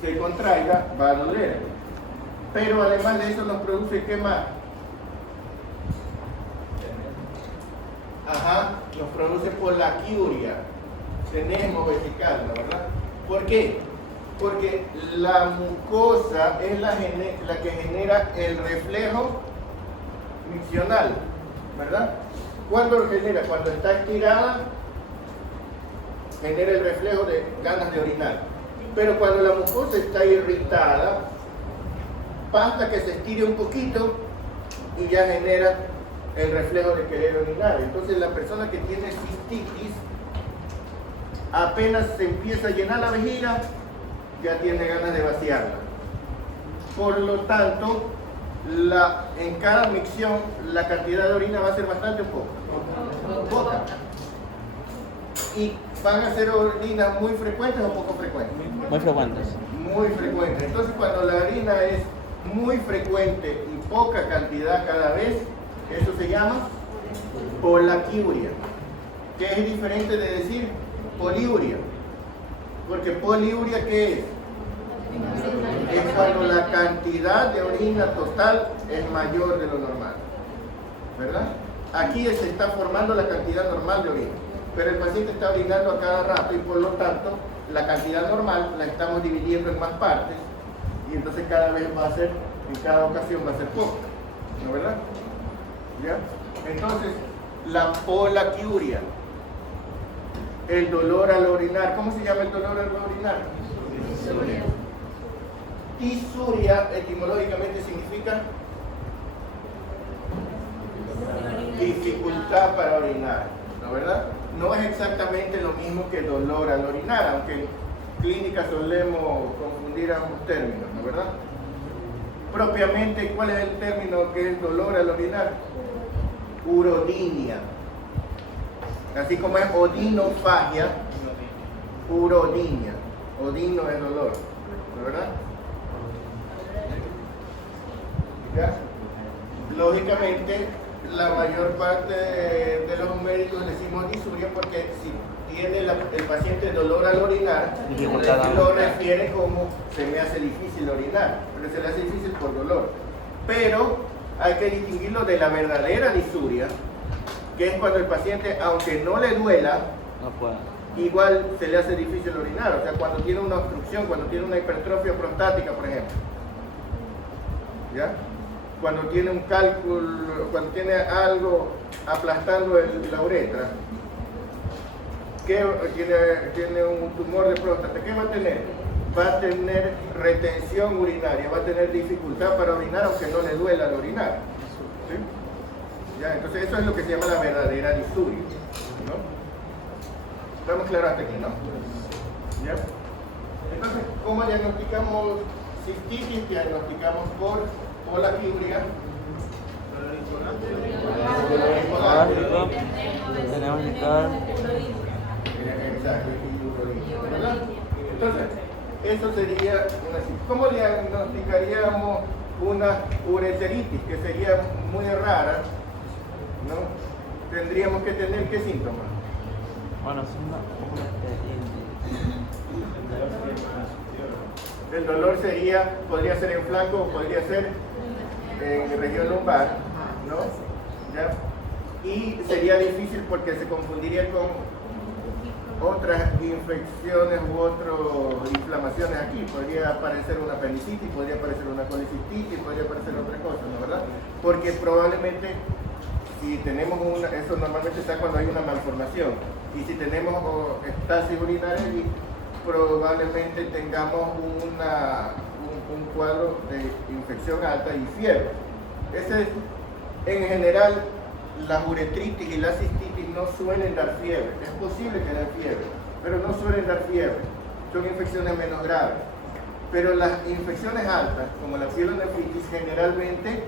se contraiga, va a doler. Pero además de eso nos produce ¿qué más? Nos produce polaquiuria, tenemos vesical, ¿no? ¿Verdad? ¿Por qué? Porque la mucosa es la que genera el reflejo miccional, ¿verdad? ¿Cuándo lo genera? Cuando está estirada, genera el reflejo de ganas de orinar. Pero cuando la mucosa está irritada, basta que se estire un poquito y ya genera el reflejo de querer orinar. Entonces la persona que tiene cistitis, apenas se empieza a llenar la vejiga, ya tiene ganas de vaciarla. Por lo tanto, en cada micción la cantidad de orina va a ser bastante poca. ¿Y van a ser orinas muy frecuentes o poco frecuentes? Muy frecuentes. Muy frecuentes. Entonces cuando la orina es muy frecuente y poca cantidad cada vez, eso se llama polaquiuria, que es diferente de decir poliuria. Porque poliuria, ¿qué es? Es cuando la cantidad de orina total es mayor de lo normal, ¿verdad? Aquí se está formando la cantidad normal de orina, pero el paciente está orinando a cada rato y por lo tanto la cantidad normal la estamos dividiendo en más partes y entonces cada vez va a ser, en cada ocasión va a ser poco, ¿no, verdad? ¿Ya? Entonces, la polaquiuria, el dolor al orinar, ¿cómo se llama el dolor al orinar? Disuria. Disuria etimológicamente significa dificultad para orinar, ¿no, verdad? No es exactamente lo mismo que dolor al orinar, aunque en clínica solemos confundir ambos términos, ¿no, verdad? Propiamente, ¿cuál es el término que es dolor al orinar? Urodinia. Así como es odinofagia, urodinia. Odino es dolor, ¿no, verdad? ¿Ya? Lógicamente, la mayor parte de los médicos decimos disuria porque si tiene el paciente dolor al orinar, lo refiere como se me hace difícil orinar, pero se le hace difícil por dolor. Pero hay que distinguirlo de la verdadera disuria, que es cuando el paciente, aunque no le duela, no puede. Igual se le hace difícil orinar. O sea, cuando tiene una obstrucción, cuando tiene una hipertrofia prostática, por ejemplo, ¿ya? Cuando tiene un cálculo, cuando tiene algo aplastando la uretra, que tiene un tumor de próstata, ¿qué va a tener? Va a tener retención urinaria, va a tener dificultad para orinar aunque no le duela al orinar, ¿sí? ¿Ya? Entonces eso es lo que se llama la verdadera disuria, ¿no? ¿Estamos claros hasta aquí, no? ¿Ya? Entonces, ¿cómo diagnosticamos cistitis? Diagnosticamos por polaquiuria. Tenemos que estar. Exacto, ¿verdad? Entonces, eso sería una cistitis. ¿Cómo diagnosticaríamos una ureteritis, que sería muy rara, ¿no? Tendríamos que tener ¿qué síntomas? Bueno, el dolor podría ser en flanco o podría ser en región lumbar, ¿no? ¿Ya? Y sería difícil porque se confundiría con otras infecciones u otras inflamaciones aquí. Podría aparecer una apendicitis, podría aparecer una colicistitis, podría aparecer otra cosa, ¿no, verdad? Porque probablemente si tenemos eso normalmente está cuando hay una malformación, y si tenemos estasis urinaria allí, probablemente tengamos un cuadro de infección alta y fiebre. En general, las uretritis y la cistitis no suelen dar fiebre. Es posible que den fiebre, pero no suelen dar fiebre. Son infecciones menos graves. Pero las infecciones altas, como la pielonefritis, generalmente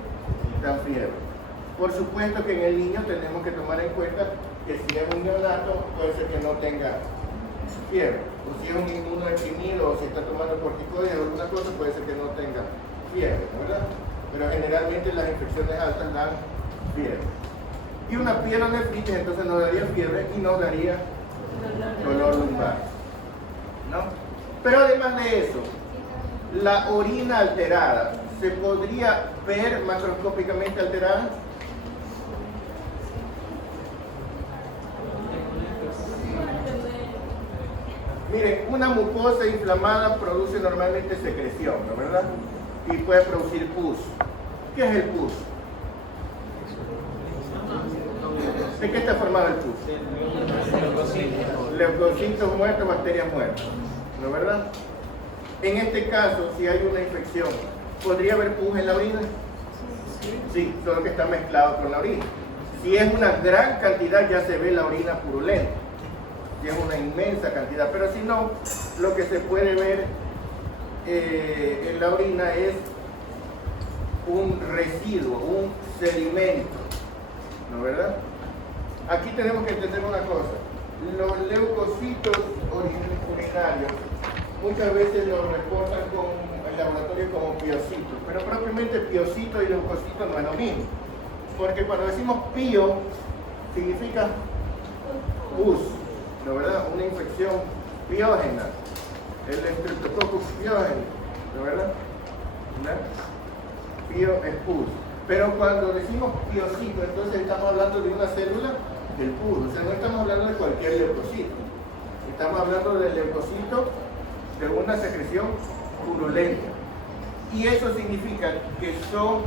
dan fiebre. Por supuesto que en el niño tenemos que tomar en cuenta que si es un neonato, puede ser que no tenga fiebre. O si es un inmunodeprimido o si está tomando corticoides o alguna cosa, puede ser que no tenga fiebre, ¿verdad? Pero generalmente las infecciones altas dan fiebre. Y una pielonefritis entonces nos daría fiebre y nos daría dolor lumbar, ¿no? Pero además de eso, La orina alterada, ¿se podría ver macroscópicamente alterada? Miren, una mucosa inflamada produce normalmente secreción, ¿no verdad? Y puede producir pus. ¿Qué es el pus? ¿De qué está formado el pus? Leucocitos muertos, bacterias muertas, ¿no verdad? En este caso, si hay una infección, ¿podría haber pus en la orina? Sí, solo que está mezclado con la orina. Si es una gran cantidad, ya se ve la orina purulenta. Si es una inmensa cantidad, pero si no, lo que se puede ver en la orina es un residuo, un sedimento, ¿no verdad? Aquí tenemos que entender una cosa. Los leucocitos urinarios muchas veces los reportan con el laboratorio como piocitos, pero propiamente piocito y leucocito no es lo mismo, porque cuando decimos pío significa pus, ¿no verdad? Una infección piógena, el Streptococcus piógeno, ¿no verdad? ¿No? Pío es pus, pero cuando decimos piocito, entonces estamos hablando de una célula del pus, o sea, no estamos hablando de cualquier leucocito, estamos hablando del leucocito de una secreción purulenta. Y eso significa que son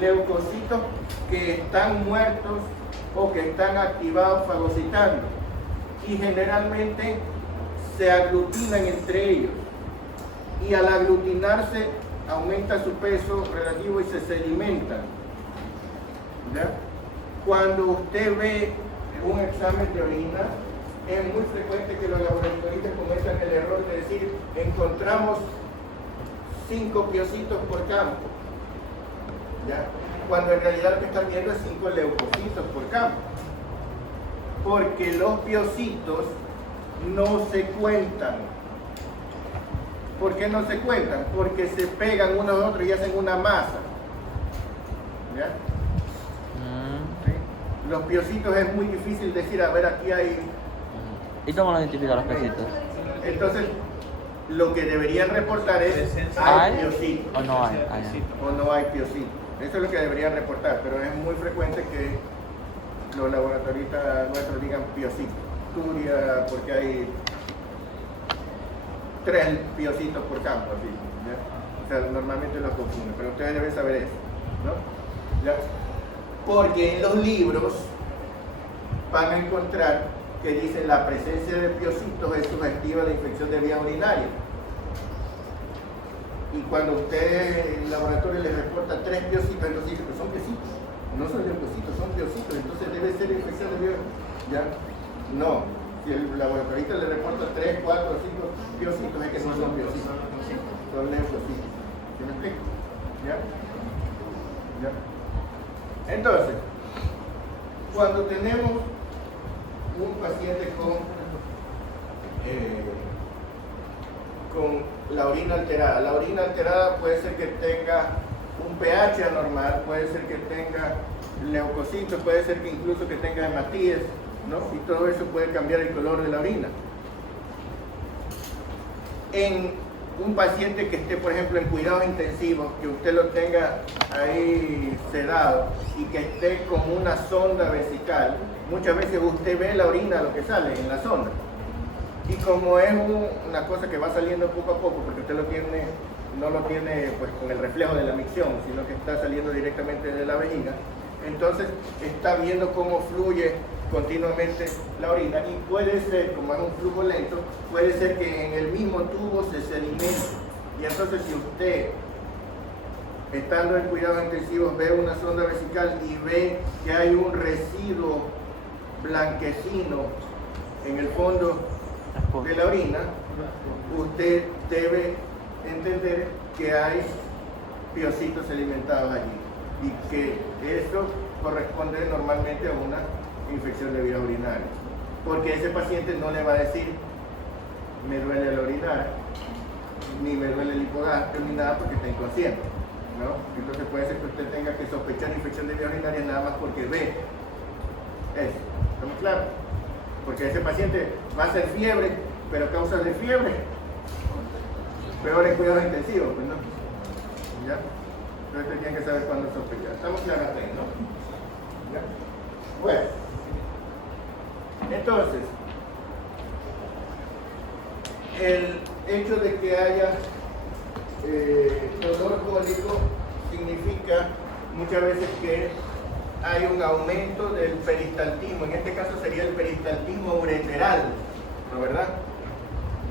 leucocitos que están muertos o que están activados fagocitando. Y generalmente se aglutinan entre ellos. Y al aglutinarse aumenta su peso relativo y se sedimentan. ¿Ya? Cuando usted ve un examen de orina, es muy frecuente que los laboratoristas cometan el error de decir encontramos 5 piocitos por campo, ¿ya? Cuando en realidad lo que están viendo es 5 leucocitos por campo, porque los piocitos no se cuentan. ¿Por qué no se cuentan? Porque se pegan unos a otros y hacen una masa, ¿ya? ¿Sí? Los piocitos es muy difícil decir, a ver, aquí hay... ¿Y cómo lo identifican los piocitos? Entonces, lo que deberían reportar es ¿hay piocitos? ¿O no hay? O no hay piocitos. Eso es lo que deberían reportar, pero es muy frecuente que los laboratoristas nuestros digan piocitos. Turia, porque hay 3 piocitos por campo, así, ¿ya? O sea, normalmente los confunden, pero ustedes deben saber eso, ¿no? ¿Ya? Porque en los libros van a encontrar que dicen la presencia de piocitos es sugestiva de infección de vía urinaria. Y cuando usted en el laboratorio le reporta 3 piocitos, entonces dice, pues son piocitos, no son leucocitos, son piocitos, entonces debe ser infección de vía, ¿ya? No, si el laboratorista le reporta 3, 4, 5 piocitos, es que no son piocitos, son leucocitos. ¿Sí me explico? ¿Ya? ¿Ya? Entonces, cuando tenemos un paciente con la orina alterada. La orina alterada puede ser que tenga un pH anormal, puede ser que tenga leucocitos, puede ser que incluso que tenga hematíes, ¿no? Y todo eso puede cambiar el color de la orina. En un paciente que esté, por ejemplo, en cuidados intensivos, que usted lo tenga ahí sedado y que esté con una sonda vesical, muchas veces usted ve la orina, lo que sale en la sonda. Y como es una cosa que va saliendo poco a poco, porque usted no lo tiene pues con el reflejo de la micción, sino que está saliendo directamente de la vejiga, entonces está viendo cómo fluye continuamente la orina y puede ser, como es un flujo lento, puede ser que en el mismo tubo se sedimente. Y entonces si usted, estando en cuidados intensivos, ve una sonda vesical y ve que hay un residuo blanquecino en el fondo de la orina, usted debe entender que hay piocitos sedimentados allí y que eso corresponde normalmente a una infección de vías urinarias, porque ese paciente no le va a decir me duele el orinar, ni me duele el hipogastrio, ni nada, porque está inconsciente, ¿no? Entonces puede ser que usted tenga que sospechar infección de vías urinarias nada más porque ve eso. ¿Estamos claros? Porque ese paciente va a hacer fiebre, pero causas de fiebre peor en cuidados intensivos, pues no. ¿Ya? Entonces tienen que saber cuándo sospechar. Estamos claros ahí, ¿no? ¿Ya? Bueno, entonces, el hecho de que haya dolor cólico significa muchas veces que hay un aumento del peristaltismo. En este caso sería el peristaltismo ureteral, ¿no verdad?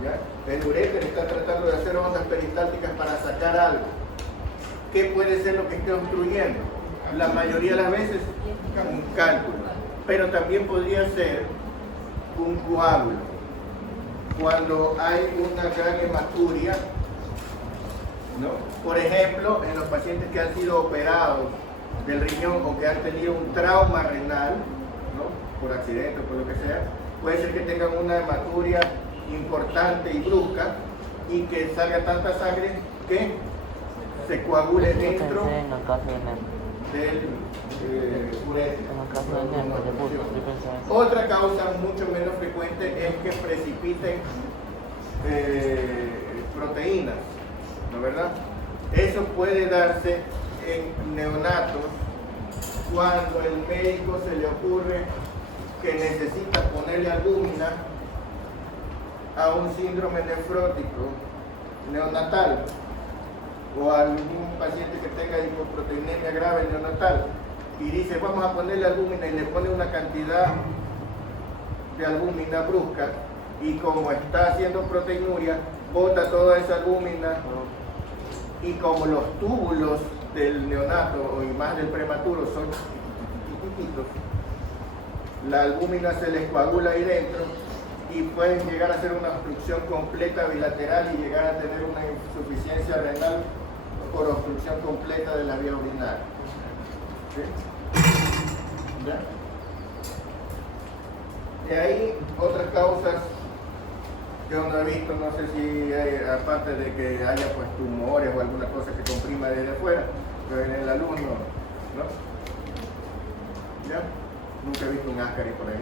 ¿Ya? El uréter está tratando de hacer ondas peristálticas para sacar algo. ¿Qué puede ser lo que esté obstruyendo? La mayoría de las veces un cálculo, pero también podría ser un coágulo. Cuando hay una gran hematuria, ¿no? Por ejemplo, en los pacientes que han sido operados del riñón o que han tenido un trauma renal, ¿no? Por accidente o por lo que sea, puede ser que tengan una hematuria importante y brusca y que salga tanta sangre que se coagule dentro del uréter. Otra causa mucho menos frecuente es que precipiten proteínas, ¿no verdad? Eso puede darse en neonatos cuando el médico se le ocurre que necesita ponerle albúmina a un síndrome nefrótico neonatal o a algún paciente que tenga hipoproteinemia grave neonatal y dice vamos a ponerle albúmina y le pone una cantidad de albúmina brusca y como está haciendo proteinuria bota toda esa albúmina y como los túbulos del neonato y más del prematuro son chiquititos, la albúmina se les coagula ahí dentro y pueden llegar a ser una obstrucción completa bilateral y llegar a tener una insuficiencia renal por obstrucción completa de la vía urinaria. ¿Sí? ¿Ya? De ahí otras causas que uno ha visto, no sé si hay, aparte de que haya pues tumores o alguna cosa que comprima desde afuera, pero en el alumno, ¿no? ¿Ya? Nunca he visto un áscari por ahí.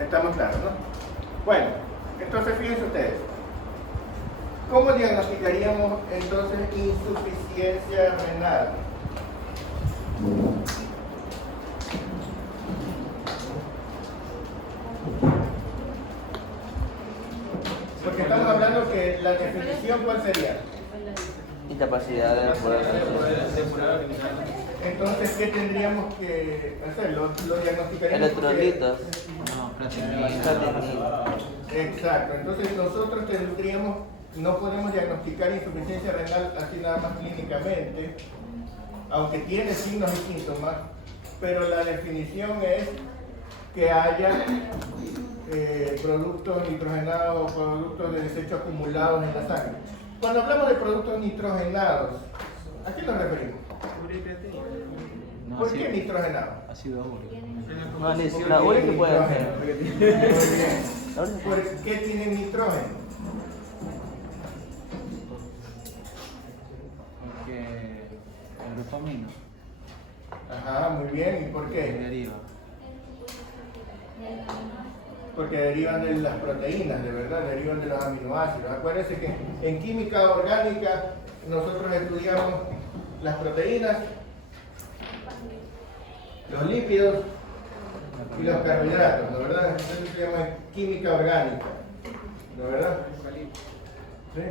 Estamos claros, ¿no? Bueno, entonces fíjense ustedes. ¿Cómo diagnosticaríamos entonces insuficiencia renal? Porque estamos hablando que la definición, ¿cuál sería? Incapacidad de poder. Entonces, ¿qué tendríamos que hacer? ¿Lo diagnosticaríamos? Electrolitos. Exacto, entonces nosotros tendríamos, no podemos diagnosticar insuficiencia renal así nada más clínicamente, aunque tiene signos y síntomas, pero la definición es que haya productos nitrogenados o productos de desecho acumulados en la sangre. Cuando hablamos de productos nitrogenados, ¿a qué nos referimos? ¿Por qué nitrogenado? Ácido úrico. No, la única que puede hacer. ¿Por qué tiene nitrógeno? Porque el grupo amino Ajá, muy bien. ¿Y por qué? deriva. Porque derivan de las proteínas, de verdad, derivan de los aminoácidos. Acuérdense que en química orgánica nosotros estudiamos las proteínas, los lípidos y los carbohidratos, ¿no verdad? Eso se llama química orgánica, ¿no verdad? ¿Sí?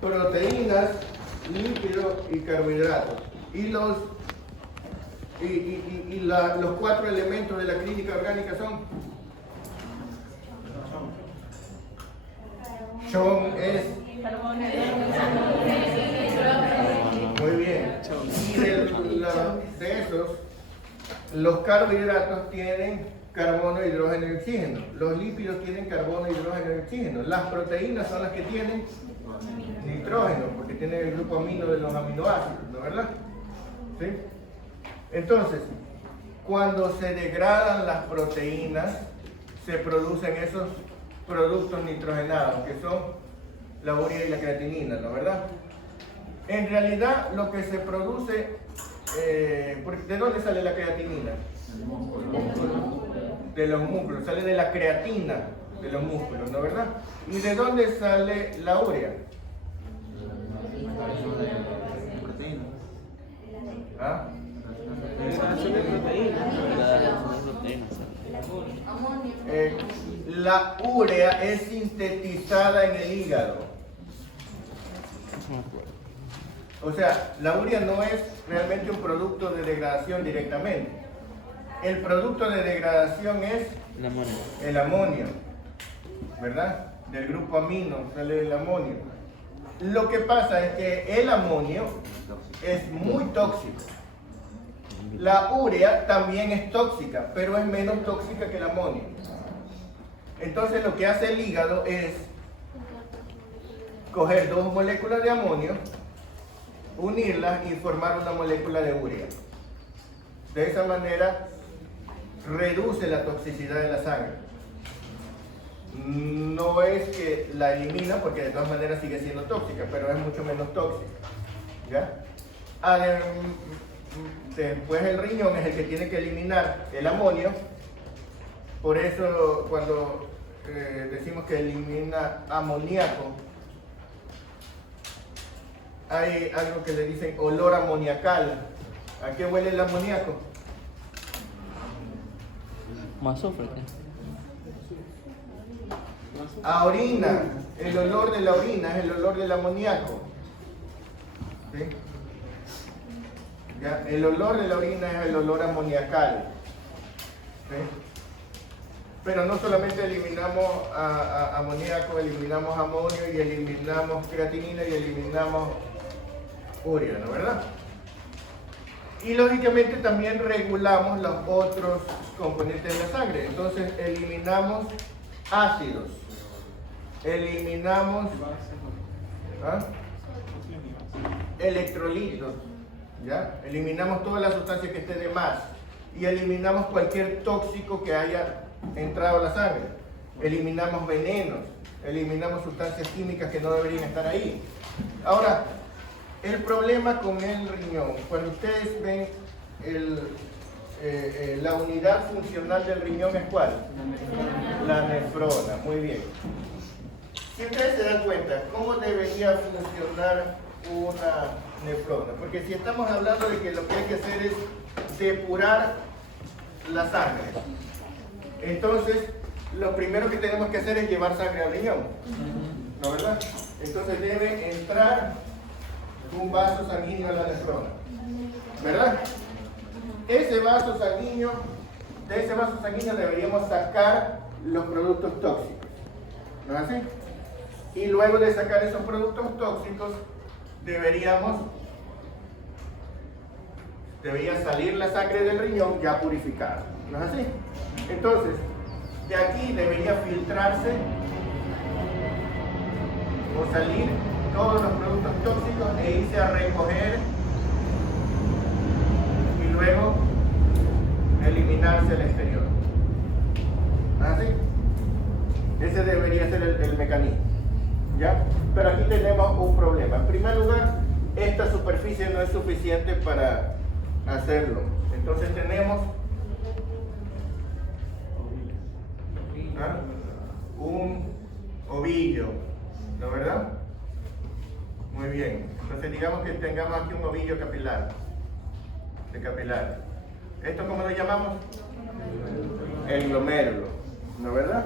Proteínas, lípidos y carbohidratos. Y los cuatro elementos de la clínica orgánica son es muy bien. Y de esos, los carbohidratos tienen carbono, hidrógeno y oxígeno. Los lípidos tienen carbono, hidrógeno y oxígeno. Las proteínas son las que tienen nitrógeno, porque tienen el grupo amino de los aminoácidos, ¿no verdad? ¿Sí? Entonces, cuando se degradan las proteínas, se producen esos productos nitrogenados, que son la urea y la creatinina, ¿no verdad? En realidad, lo que se produce, ¿de dónde sale la creatinina? De los músculos, sale de la creatina. de los músculos, ¿no verdad? ¿Y de dónde sale la urea? Proteína. ¿Ah? La urea es sintetizada en el hígado. O sea, la urea no es realmente un producto de degradación directamente. El producto de degradación es La mano. el amonio, ¿verdad? Del grupo amino sale el amonio. Lo que pasa es que el amonio es muy tóxico. La urea también es tóxica, pero es menos tóxica que el amonio. Entonces lo que hace el hígado es coger dos moléculas de amonio, unirlas y formar una molécula de urea. De esa manera reduce la toxicidad de la sangre. No es que la elimina, porque de todas maneras sigue siendo tóxica, pero es mucho menos tóxica. ¿Ya? Después el riñón es el que tiene que eliminar el amonio. Por eso cuando decimos que elimina amoníaco, hay algo que le dicen olor amoniacal. ¿A qué huele el amoníaco? Más azufre. A orina. El olor de la orina es el olor del amoníaco. ¿Sí? ¿Ya? El olor de la orina es el olor amoniacal. ¿Sí? Pero no solamente eliminamos amoníaco, eliminamos amonio y eliminamos creatinina y eliminamos urea, ¿no verdad? Y lógicamente también regulamos los otros componentes de la sangre. Entonces eliminamos ácidos, eliminamos electrolitos, ¿ya? Eliminamos toda la sustancia que esté de más y eliminamos cualquier tóxico que haya entrado a la sangre. Eliminamos venenos, eliminamos sustancias químicas que no deberían estar ahí. Ahora, el problema con el riñón, cuando ustedes ven la unidad funcional del riñón, ¿es cuál? La nefrona, muy bien. Si ustedes se dan cuenta, ¿cómo debería funcionar una nefrona? Porque si estamos hablando de que lo que hay que hacer es depurar la sangre, entonces lo primero que tenemos que hacer es llevar sangre al riñón, ¿no verdad? Entonces debe entrar un vaso sanguíneo a la nefrona, ¿verdad? Ese vaso sanguíneo, de ese vaso sanguíneo deberíamos sacar los productos tóxicos, ¿no es así? Y luego de sacar esos productos tóxicos debería salir la sangre del riñón ya purificada, ¿no es así? Entonces, de aquí debería filtrarse o salir todos los productos tóxicos e irse a recoger y luego eliminarse al exterior. ¿Así? Ese debería ser el mecanismo, ¿ya? Pero aquí tenemos un problema. En primer lugar, esta superficie no es suficiente para hacerlo. Entonces tenemos un ovillo, ¿no verdad? Muy bien. Entonces digamos que tengamos aquí un ovillo capilar, de capilares. ¿Esto cómo lo llamamos? El glomérulo, ¿no verdad?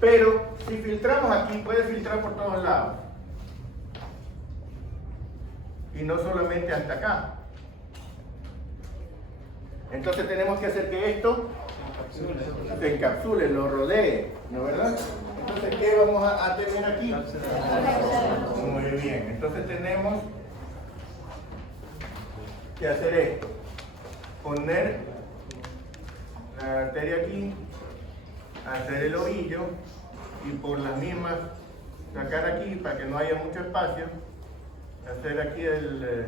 Pero si filtramos aquí, puede filtrar por todos lados. Y no solamente hasta acá. Entonces tenemos que hacer que esto se encapsule, lo rodee, ¿no verdad? Entonces, ¿qué vamos a tener aquí? Muy bien, entonces tenemos que hacer esto. Poner la arteria aquí, hacer el ovillo y por las mismas sacar aquí para que no haya mucho espacio, hacer aquí el...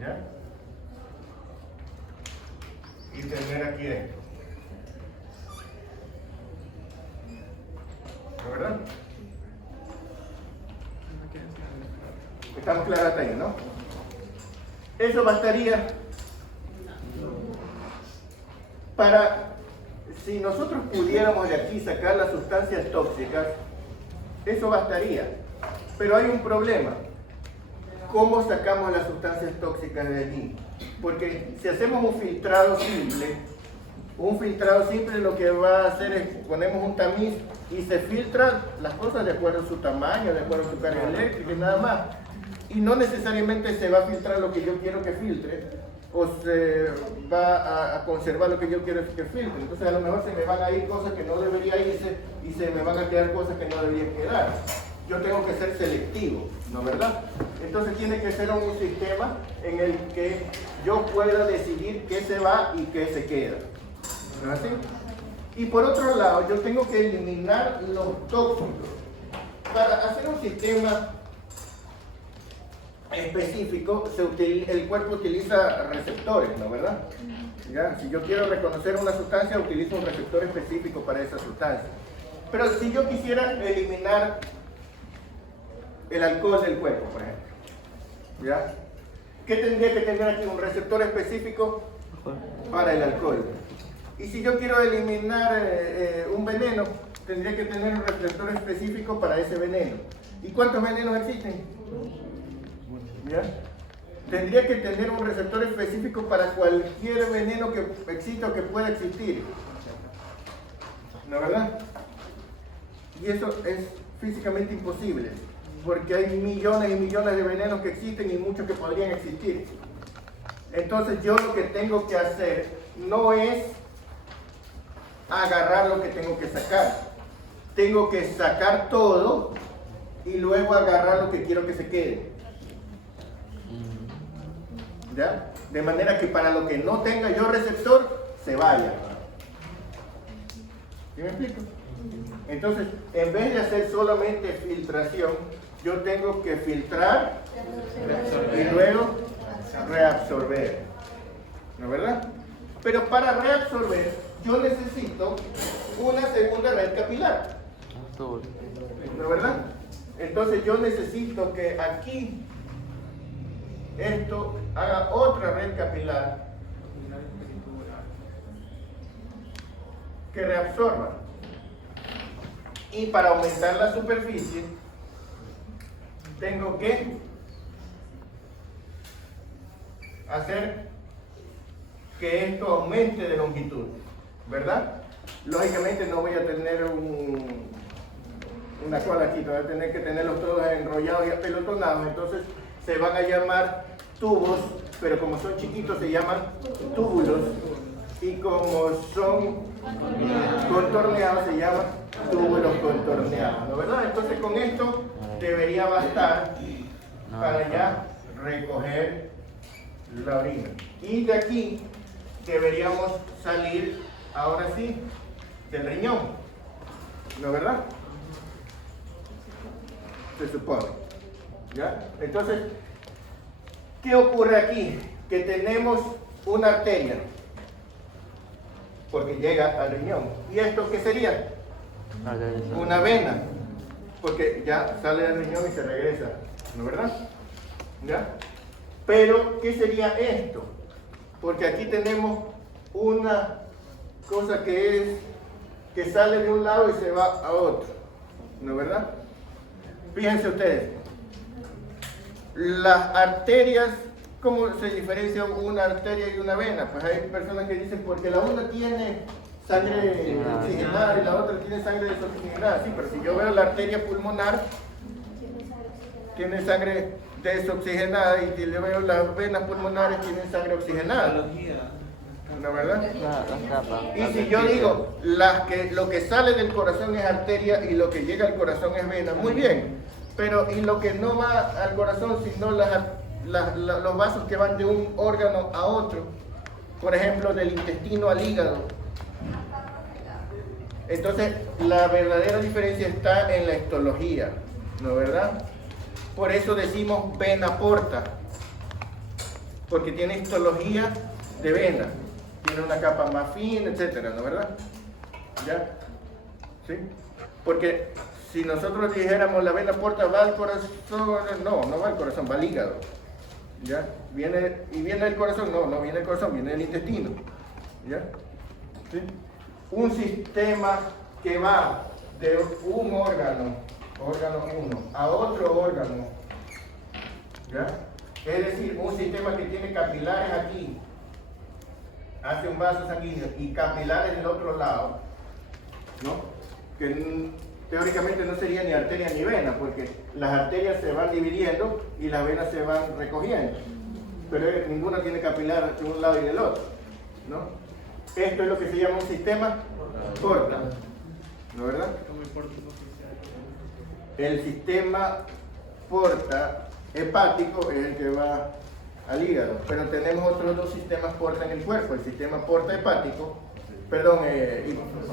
¿ya? Y tener aquí esto. ¿No verdad? Estamos claros hasta ahí, ¿no? Eso bastaría para si nosotros pudiéramos de aquí sacar las sustancias tóxicas, eso bastaría. Pero hay un problema. ¿Cómo sacamos las sustancias tóxicas de allí? Porque si hacemos un filtrado simple lo que va a hacer es ponemos un tamiz y se filtran las cosas de acuerdo a su tamaño, de acuerdo a su carga eléctrica y nada más. Y no necesariamente se va a filtrar lo que yo quiero que filtre o se va a conservar lo que yo quiero que filtre. Entonces a lo mejor se me van a ir cosas que no debería irse y se me van a quedar cosas que no deberían quedar. Yo tengo que ser selectivo, ¿no verdad? Entonces tiene que ser un sistema en el que yo pueda decidir qué se va y qué se queda. ¿No es así? Y por otro lado, yo tengo que eliminar los tóxicos. Para hacer un sistema específico, el cuerpo utiliza receptores, ¿no verdad? ¿Ya? Si yo quiero reconocer una sustancia, utilizo un receptor específico para esa sustancia. Pero si yo quisiera eliminar el alcohol del cuerpo, por ejemplo, ¿ya? ¿Qué tendría que tener aquí? Un receptor específico para el alcohol. Y si yo quiero eliminar un veneno, tendría que tener un receptor específico para ese veneno. ¿Y cuántos venenos existen? ¿Ya? Tendría que tener un receptor específico para cualquier veneno que exista o que pueda existir. ¿No verdad? Y eso es físicamente imposible, porque hay millones y millones de venenos que existen y muchos que podrían existir. Entonces yo lo que tengo que hacer no es agarrar lo que tengo que sacar. Tengo que sacar todo y luego agarrar lo que quiero que se quede. ¿Ya? De manera que para lo que no tenga yo receptor, se vaya. ¿Sí me explico? Entonces, en vez de hacer solamente filtración, yo tengo que filtrar y luego reabsorber. ¿No verdad? Pero para reabsorber, yo necesito una segunda red capilar. ¿No verdad? Entonces yo necesito que aquí esto haga otra red capilar que reabsorba. Y para aumentar la superficie, tengo que hacer que esto aumente de longitud, ¿verdad? Lógicamente no voy a tener una cola aquí, voy a tener que tenerlos todos enrollados y apelotonados, entonces se van a llamar tubos, pero como son chiquitos se llaman túbulos, y como son contorneados se llaman túbulos contorneados, ¿no verdad? Entonces con esto debería bastar para ya recoger la orina. Y de aquí deberíamos salir, ahora sí, del riñón, ¿no verdad? Se supone, ¿ya? Entonces, ¿qué ocurre aquí? Que tenemos una arteria, porque llega al riñón. ¿Y esto qué sería? Una vena, porque ya sale del riñón y se regresa, ¿no verdad? ¿Ya? Pero, ¿qué sería esto? Porque aquí tenemos una cosa que sale de un lado y se va a otro, ¿no verdad? Fíjense ustedes, las arterias, ¿cómo se diferencia una arteria y una vena? Pues hay personas que dicen porque la una tiene sangre oxigenada y la otra tiene sangre desoxigenada. Sí, pero si yo veo la arteria pulmonar, tiene sangre desoxigenada, y si le veo las venas pulmonares, tienen sangre oxigenada. ¿No verdad? Y si yo digo lo que sale del corazón es arteria y lo que llega al corazón es vena, muy bien, pero y lo que no va al corazón sino los vasos que van de un órgano a otro, por ejemplo del intestino al hígado. Entonces la verdadera diferencia está en la histología, ¿no verdad? Por eso decimos vena porta, porque tiene histología de vena. Tiene una capa más fina, etcétera, ¿no verdad? ¿Ya? ¿Sí? Porque si nosotros dijéramos la vena porta va al corazón, no va al corazón, va al hígado. ¿Ya? Viene el corazón, no viene el corazón, viene el intestino. ¿Ya? ¿Sí? un sistema que va de un órgano 1, a otro órgano, ¿ya? Es decir, un sistema que tiene capilares aquí, hace un vaso sanguíneo y capilares del otro lado, ¿no? Que teóricamente no sería ni arteria ni vena, porque las arterias se van dividiendo y las venas se van recogiendo, pero ninguna tiene capilar de un lado y del otro, ¿no? Esto es lo que se llama un sistema porta, ¿no es verdad? El sistema porta hepático es el que va al hígado, pero tenemos otros dos sistemas porta en el cuerpo, el sistema porta hepático,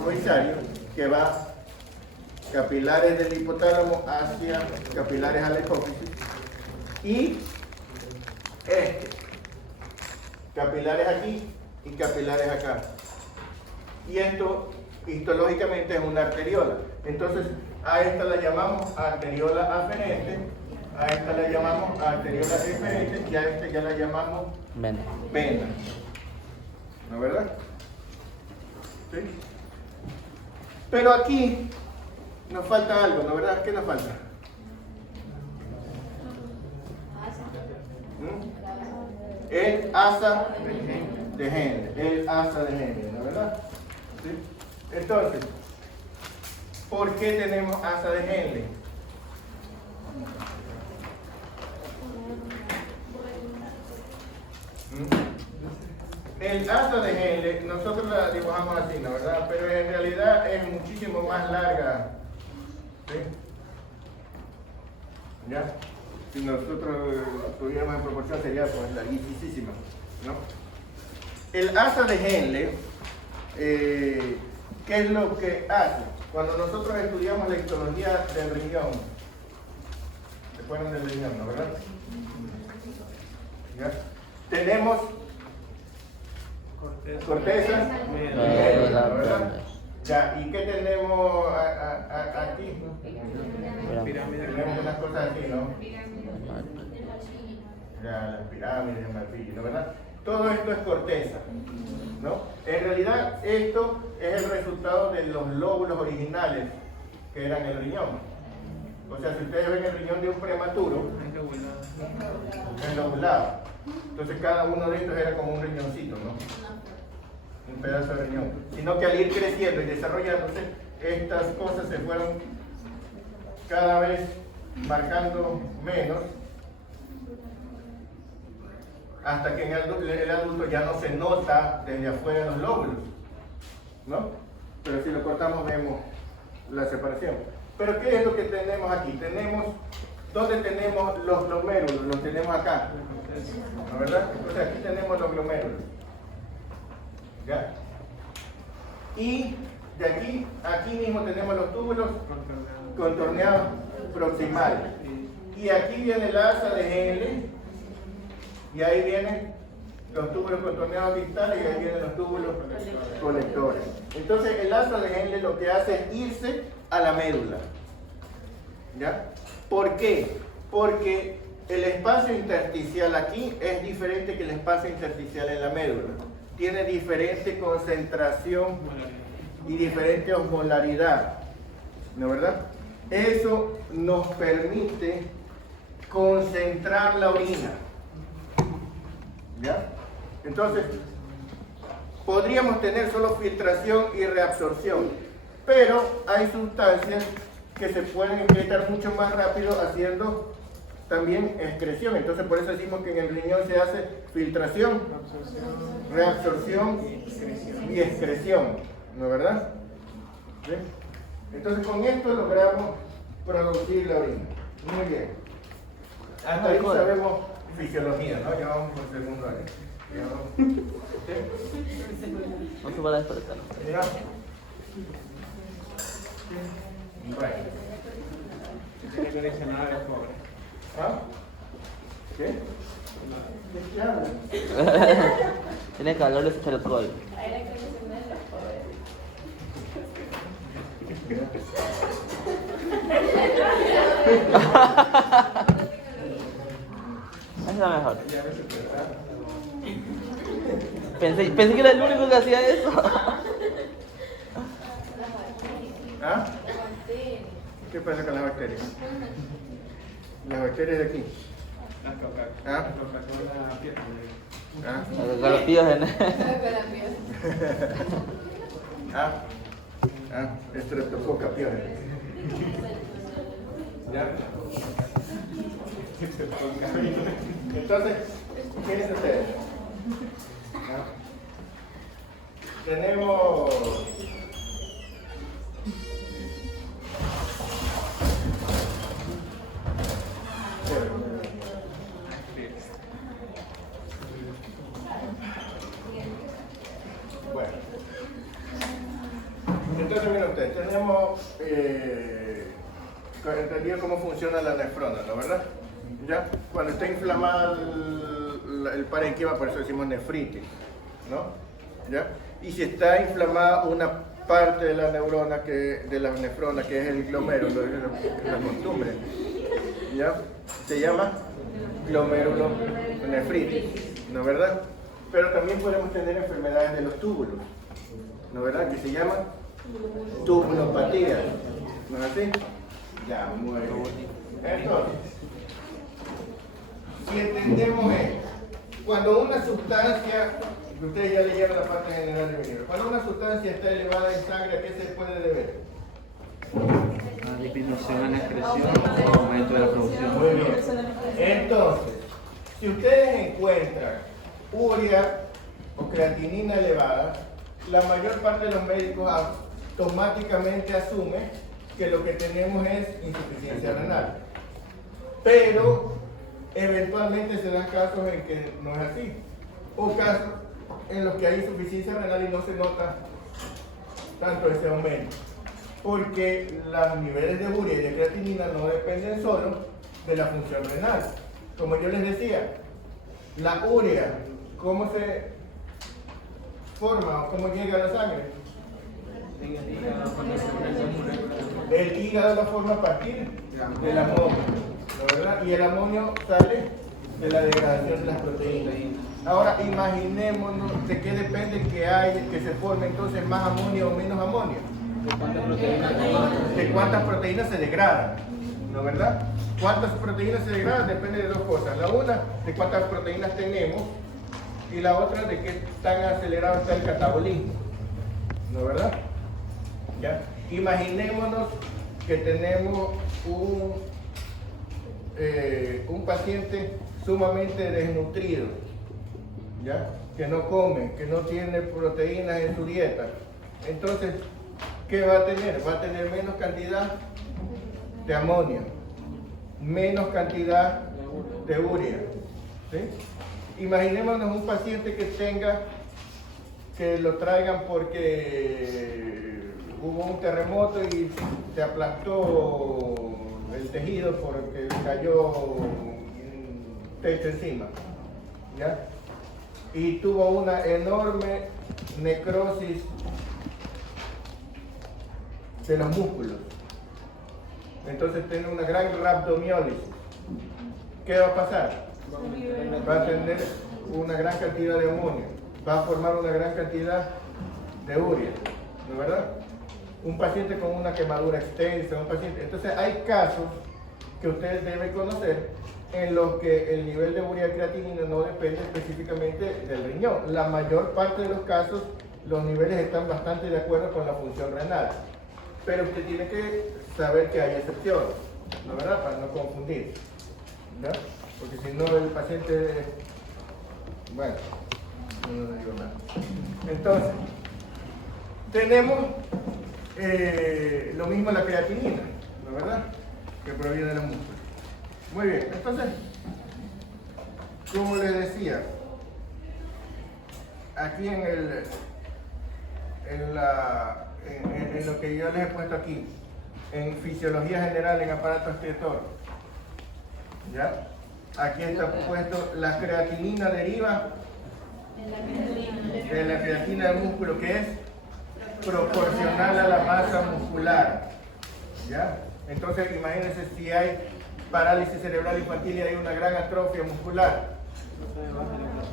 coisario, que va capilares del hipotálamo hacia capilares a la hipófisis, y capilares aquí y capilares acá. Y esto histológicamente es una arteriola. Entonces a esta la llamamos arteriola aferente, a esta la llamamos arteriola eferente y a esta ya la llamamos Vena. vena. ¿No es verdad? ¿Sí? Pero aquí nos falta algo, ¿no es verdad? ¿Qué nos falta? El asa de Henle, el asa de Henle, ¿no es verdad? ¿Sí? Entonces, ¿por qué tenemos asa de Henle? El asa de Henle, nosotros la dibujamos así, ¿no verdad? Pero en realidad es muchísimo más larga. ¿Sí? ¿Ya? Si nosotros tuviéramos en proporción sería pues larguísima, ¿no? El asa de Henle, ¿qué es lo que hace? Cuando nosotros estudiamos la histología del riñón, se ponen del riñón, ¿no verdad? ¿Ya? Tenemos corteza, médula, ¿no verdad? Ya, ¿y qué tenemos aquí? Tenemos unas cosas aquí, ¿no? Ya, las pirámides, marfil, ¿no verdad? Todo esto es corteza, ¿no? En realidad esto es el resultado de los lóbulos originales que eran el riñón. O sea, si ustedes ven el riñón de un prematuro, enlobulado. Entonces cada uno de estos era como un riñoncito, ¿no? Un pedazo de riñón. Sino que al ir creciendo y desarrollándose, estas cosas se fueron cada vez marcando menos, hasta que en el adulto ya no se nota desde afuera los lóbulos, ¿no? Pero si lo cortamos vemos la separación. Pero ¿qué es lo que tenemos aquí? ¿Dónde tenemos los glomérulos? Los tenemos acá, ¿no verdad? Entonces aquí tenemos los glomérulos, ¿ya? Y de aquí, aquí mismo tenemos los túbulos contorneados proximales. Y aquí viene el asa de Henle, y ahí vienen los túbulos contorneados distales, y ahí vienen los túbulos colectores. Entonces el asa de Henle lo que hace es irse a la médula, ¿ya? ¿Por qué? Porque el espacio intersticial aquí es diferente que el espacio intersticial en la médula. Tiene diferente concentración y diferente osmolaridad, ¿no verdad? Eso nos permite concentrar la orina, ¿ya? Entonces, podríamos tener solo filtración y reabsorción, pero hay sustancias que se pueden excretar mucho más rápido haciendo también excreción. Entonces por eso decimos que en el riñón se hace filtración, reabsorción y excreción, ¿no verdad? ¿Sí? Entonces con esto logramos producir la orina. Muy bien. Hasta ahí sabemos fisiología, ¿no? Ya vamos por el segundo año. No se va a despertar. ¿Ya? Bueno. Tiene que adicionar el cobre. ¿Ah? ¿Qué? ¿De qué hablas? Tiene calor de echar alcohol. Esa es la mejor. Pensé que era el único que hacía eso. ¿Ah? ¿Qué pasa con las bacterias? Las bacterias de aquí. La Coca-Cola. ¿Ah? La Coca-Cola pierna. ¿Ah? Galopillos en. ¿Ah? ¿Ah? Estreptococa pioja. ¿Ya? Entonces, fíjense ustedes. ¿Ah? Tenemos bueno, entonces miren ustedes, tenemos entendido cómo funciona la nefrona, ¿no verdad? ¿Ya? Cuando está inflamada el parénquima, por eso decimos nefritis, ¿no? ¿Ya? Y si está inflamada una parte de la neurona, de la nefrona, que es el glomérulo, es la costumbre, ¿ya? Se llama glomerulonefritis, ¿no verdad? Pero también podemos tener enfermedades de los túbulos, ¿no verdad? Que se llaman tubulopatías, ¿no es así? Ya, muy bien. Entonces, si entendemos esto, cuando una sustancia, ustedes ya leyeron la parte general del libro, cuando una sustancia está elevada en sangre, ¿a qué se puede deber? Una disminución en la excreción o aumento de la producción. Muy bien. Entonces, si ustedes encuentran urea o creatinina elevada, la mayor parte de los médicos automáticamente asumen que lo que tenemos es insuficiencia renal. Pero eventualmente se dan casos en que no es así, o casos en los que hay insuficiencia renal y no se nota tanto ese aumento, porque los niveles de urea y de creatinina no dependen solo de la función renal. Como yo les decía, la urea, ¿cómo se forma o cómo llega a la sangre? El hígado la forma a partir del amonio, ¿no verdad? Y el amonio sale de la degradación de las proteínas. Ahora imaginémonos de qué depende que se forme entonces más amonio o menos amonio. De cuántas proteínas se degradan, ¿no verdad? ¿Cuántas proteínas se degradan? Depende de dos cosas. La una, de cuántas proteínas tenemos, y la otra, de qué tan acelerado está el catabolismo, ¿no verdad? ¿Ya? Imaginémonos que tenemos un paciente sumamente desnutrido, ¿ya? Que no come, que no tiene proteínas en su dieta. Entonces, ¿qué va a tener? Va a tener menos cantidad de amonio, menos cantidad de urea, ¿sí? Imaginémonos un paciente que lo traigan porque hubo un terremoto y se aplastó el tejido porque le cayó un techo encima, ¿ya? Y tuvo una enorme necrosis de los músculos. Entonces tiene una gran rhabdomiólisis. ¿Qué va a pasar? Va a tener una gran cantidad de amonio, va a formar una gran cantidad de urea, ¿no es verdad? Un paciente con una quemadura extensa, entonces hay casos que ustedes deben conocer en los que el nivel de urea y creatinina no depende específicamente del riñón. La mayor parte de los casos los niveles están bastante de acuerdo con la función renal, pero usted tiene que saber que hay excepciones, ¿no es verdad? Para no confundir, ¿ya? Porque si no el paciente, bueno, no digo nada. Entonces, tenemos lo mismo la creatinina, ¿no es verdad? Que proviene de los músculos. Muy bien, entonces, como les decía, aquí en lo que yo les he puesto aquí, en fisiología general en aparato excretor, ¿ya? Aquí está puesto la creatinina deriva de la creatina del músculo, que es proporcional a la masa muscular, ¿ya? Entonces imagínense si hay parálisis cerebral infantil y hay una gran atrofia muscular,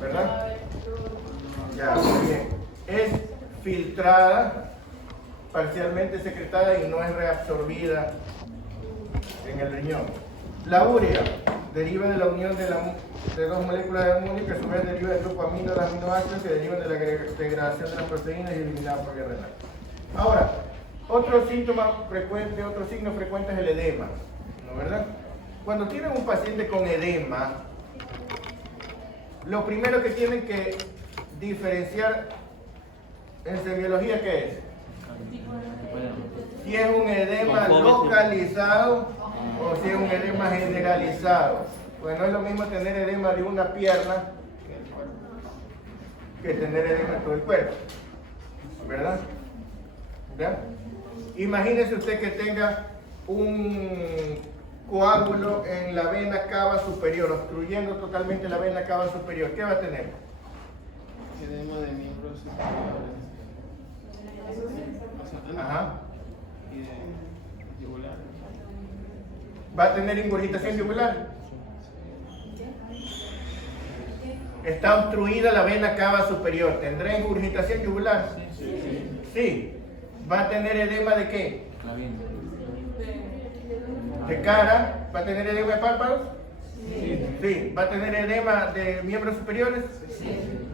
¿verdad? Ya, muy bien. Es filtrada parcialmente secretada y no es reabsorbida en el riñón. La urea deriva de la unión de dos moléculas de amonio, que a su vez deriva del grupo amino de los aminoácidos que derivan de la degradación de las proteínas y eliminadas por vía renal. Ahora, otro síntoma frecuente, otro signo frecuente es el edema, ¿no verdad? Cuando tienen un paciente con edema, lo primero que tienen que diferenciar en semiología, ¿qué es? Si es un edema localizado o si es un edema generalizado. Pues no es lo mismo tener edema de una pierna que tener edema en todo el cuerpo, ¿verdad? ¿Ya? Imagínese usted que tenga un coágulo en la vena cava superior, obstruyendo totalmente la vena cava superior. ¿Qué va a tener? Edema de miembros superiores. Ajá. Y de yugular. ¿Va a tener ingurgitación yugular? Está obstruida la vena cava superior. ¿Tendrá ingurgitación yugular? Sí. ¿Va a tener edema de qué? ¿De cara? ¿Va a tener edema de párpados? Sí. ¿Va a tener edema de miembros superiores?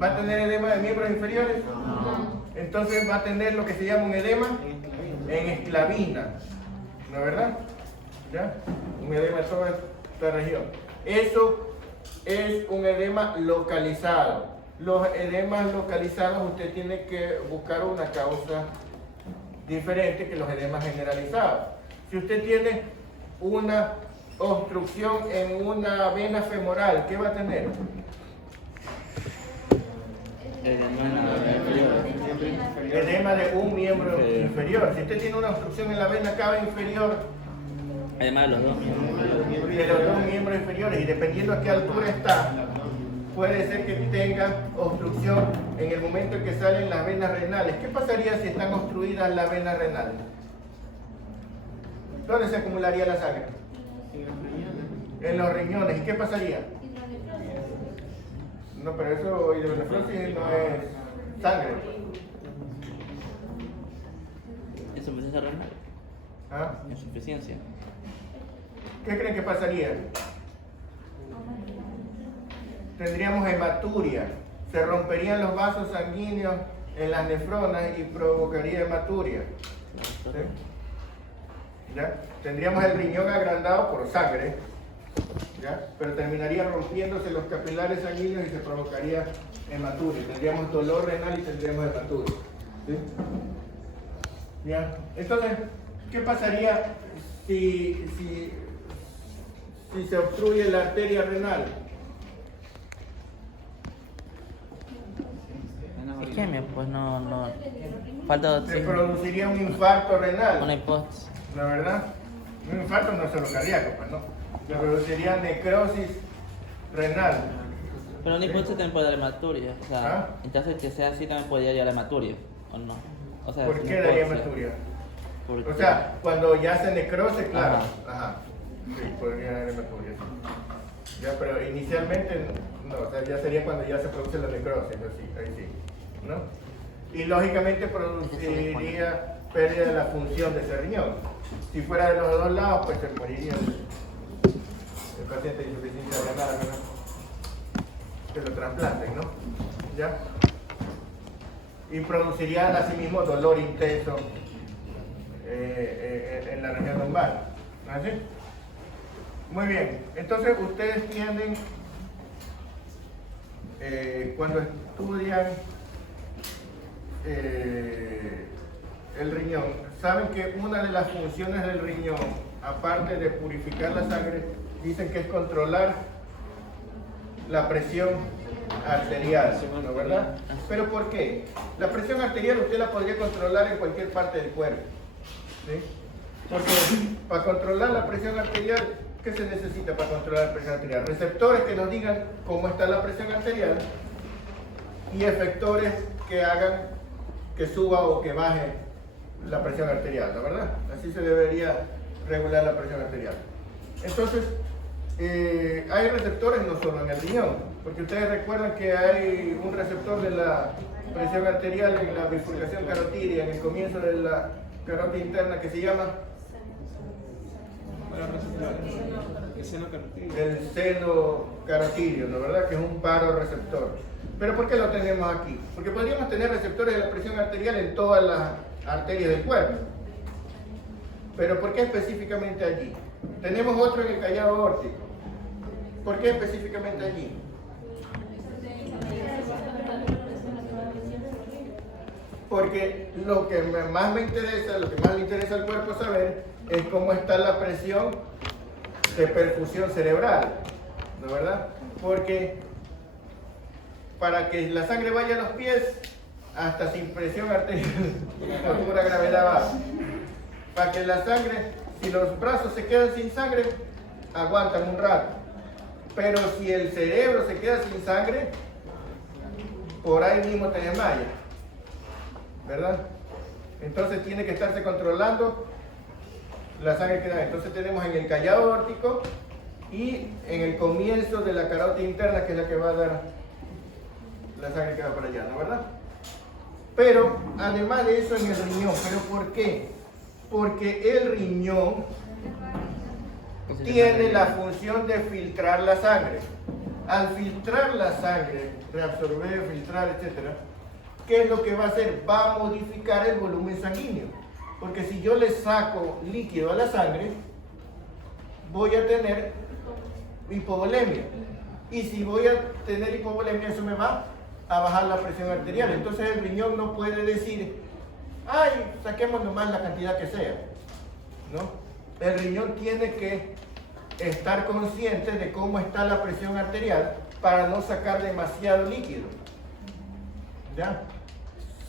¿Va a tener edema de miembros inferiores? Entonces va a tener lo que se llama un edema en esclavina, ¿no es verdad? ¿Ya? Un edema de toda esta región. Eso es un edema localizado. Los edemas localizados usted tiene que buscar una causa diferente que los edemas generalizados. Si usted tiene una obstrucción en una vena femoral, ¿qué va a tener? Edema de un miembro inferior. Si usted tiene una obstrucción en la vena cava inferior, Además de los dos miembros. de los dos miembros inferiores, y dependiendo a qué altura está, puede ser que tenga obstrucción en el momento en que salen las venas renales. ¿Qué pasaría si están obstruidas las venas renales? ¿Dónde se acumularía la sangre? En los riñones. ¿Y qué pasaría? No, pero eso, hidronefrosis no es sangre. Insuficiencia renal. ¿Ah? Insuficiencia. ¿Qué creen que pasaría? Tendríamos hematuria. Se romperían los vasos sanguíneos en las nefronas y provocaría hematuria. ¿Sí? ¿Ya? Tendríamos el riñón agrandado por sangre, ¿ya? Pero terminarían rompiéndose los capilares sanguíneos y se provocaría hematuria. Tendríamos dolor renal y tendríamos hematuria. ¿Sí? ¿Ya? Entonces, ¿qué pasaría si se obstruye la arteria renal? Isquemia, pues no. Falta de Se oxígeno. produciría un infarto renal. Una hipótesis. ¿La verdad? Un infarto no es solo cardíaco, pues no. Se produciría necrosis renal. Pero una hipótesis también puede dar hematuria. O sea, ¿Ah? entonces que sea así también podría llegar a la hematuria, ¿o no? O sea, ¿Por es qué una daría hipótesis. hematuria? Porque- O sea, cuando ya se necrose, claro. Ajá. Ajá. Sí, podría haber hematuria. Sí. Ya, pero inicialmente no, o sea, ya sería cuando ya se produce la necrosis, así, ahí sí, ¿no? Y lógicamente produciría pérdida de la función de ese riñón. Si fuera de los dos lados, pues se moriría el paciente de insuficiencia renal, ¿no? Que lo trasplanten, ¿no? ¿Ya? Y produciría asimismo dolor intenso en la región lumbar. ¿Así? Muy bien. Entonces ustedes tienen, cuando estudian el riñón, saben que una de las funciones del riñón, aparte de purificar la sangre, dicen que es controlar la presión arterial, ¿no, verdad? ¿Pero por qué? La presión arterial usted la podría controlar en cualquier parte del cuerpo, ¿sí? Porque para controlar la presión arterial, ¿qué se necesita para controlar la presión arterial? Receptores que nos digan cómo está la presión arterial y efectores que hagan que suba o que baje la presión arterial, ¿no, verdad? Así se debería regular la presión arterial. Entonces, hay receptores no solo en el riñón, porque ustedes recuerdan que hay un receptor de la presión arterial en la bifurcación carotidia, en el comienzo de la carótida interna que se llama Para receptor. El seno carotídeo. el seno carotídeo, ¿no verdad? Que es un baroreceptor. ¿Pero por qué lo tenemos aquí? Porque podríamos tener receptores de la presión arterial en todas las arterias del cuerpo. ¿Pero por qué específicamente allí? Tenemos otro en el callado aórtico. ¿Por qué específicamente allí? Porque lo que más me interesa, lo que más le interesa al cuerpo saber es cómo está la presión de perfusión cerebral, ¿no verdad? Porque para que la sangre vaya a los pies, hasta sin presión arterial, con pura gravedad baja. Para que la sangre, si los brazos se quedan sin sangre, aguantan un rato. Pero si el cerebro se queda sin sangre, por ahí mismo te desmayas, ¿verdad? Entonces tiene que estarse controlando la sangre que da. Entonces tenemos en el callado aórtico y en el comienzo de la carótida interna, que es la que va a dar la sangre que va para allá, ¿no verdad? Pero además de eso en el riñón. ¿Pero por qué? Porque el riñón tiene la función de filtrar la sangre. Al filtrar la sangre, reabsorber, filtrar, etc., ¿qué es lo que va a hacer? Va a modificar el volumen sanguíneo. Porque si yo le saco líquido a la sangre, voy a tener hipovolemia. Y si voy a tener hipovolemia, eso me va a bajar la presión arterial. Entonces el riñón no puede decir, ay, saquemos nomás la cantidad que sea, ¿no? El riñón tiene que estar consciente de cómo está la presión arterial para no sacar demasiado líquido, ¿ya?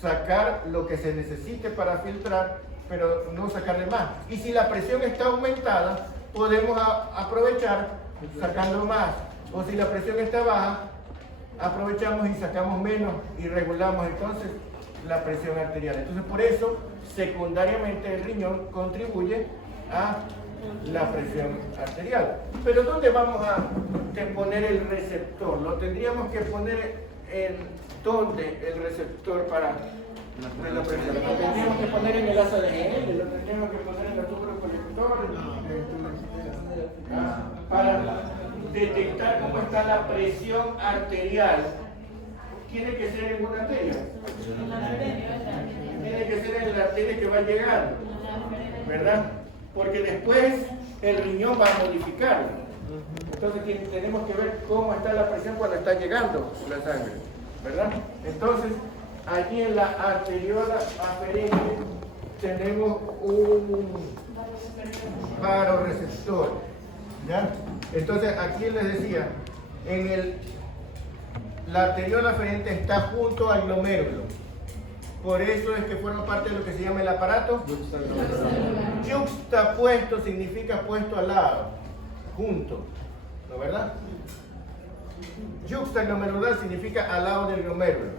Sacar lo que se necesite para filtrar, pero no sacarle más. Y si la presión está aumentada, podemos aprovechar sacando más. O si la presión está baja, aprovechamos y sacamos menos y regulamos entonces la presión arterial. Entonces por eso secundariamente el riñón contribuye a la presión arterial. Pero ¿dónde vamos a poner el receptor? Lo tendríamos que poner en ¿dónde el receptor para la presión? Lo tendríamos que poner en el asa de Henle, lo tendríamos que poner en el túbulo colector, para detectar cómo está la presión arterial. Tiene que ser en una arteria. Tiene que ser en la arteria que va llegando, ¿verdad? Porque después el riñón va a modificarlo. Entonces tenemos que ver cómo está la presión cuando está llegando la sangre, ¿verdad? Entonces, aquí en la arteriola aferente tenemos un baroreceptor, ¿ya? Entonces, aquí les decía, la arteriola aferente está junto al glomérulo. Por eso es que forma parte de lo que se llama el aparato yuxtapuesto, significa puesto al lado, junto, ¿no verdad? Yuxtaglomerular significa al lado del glomérulo.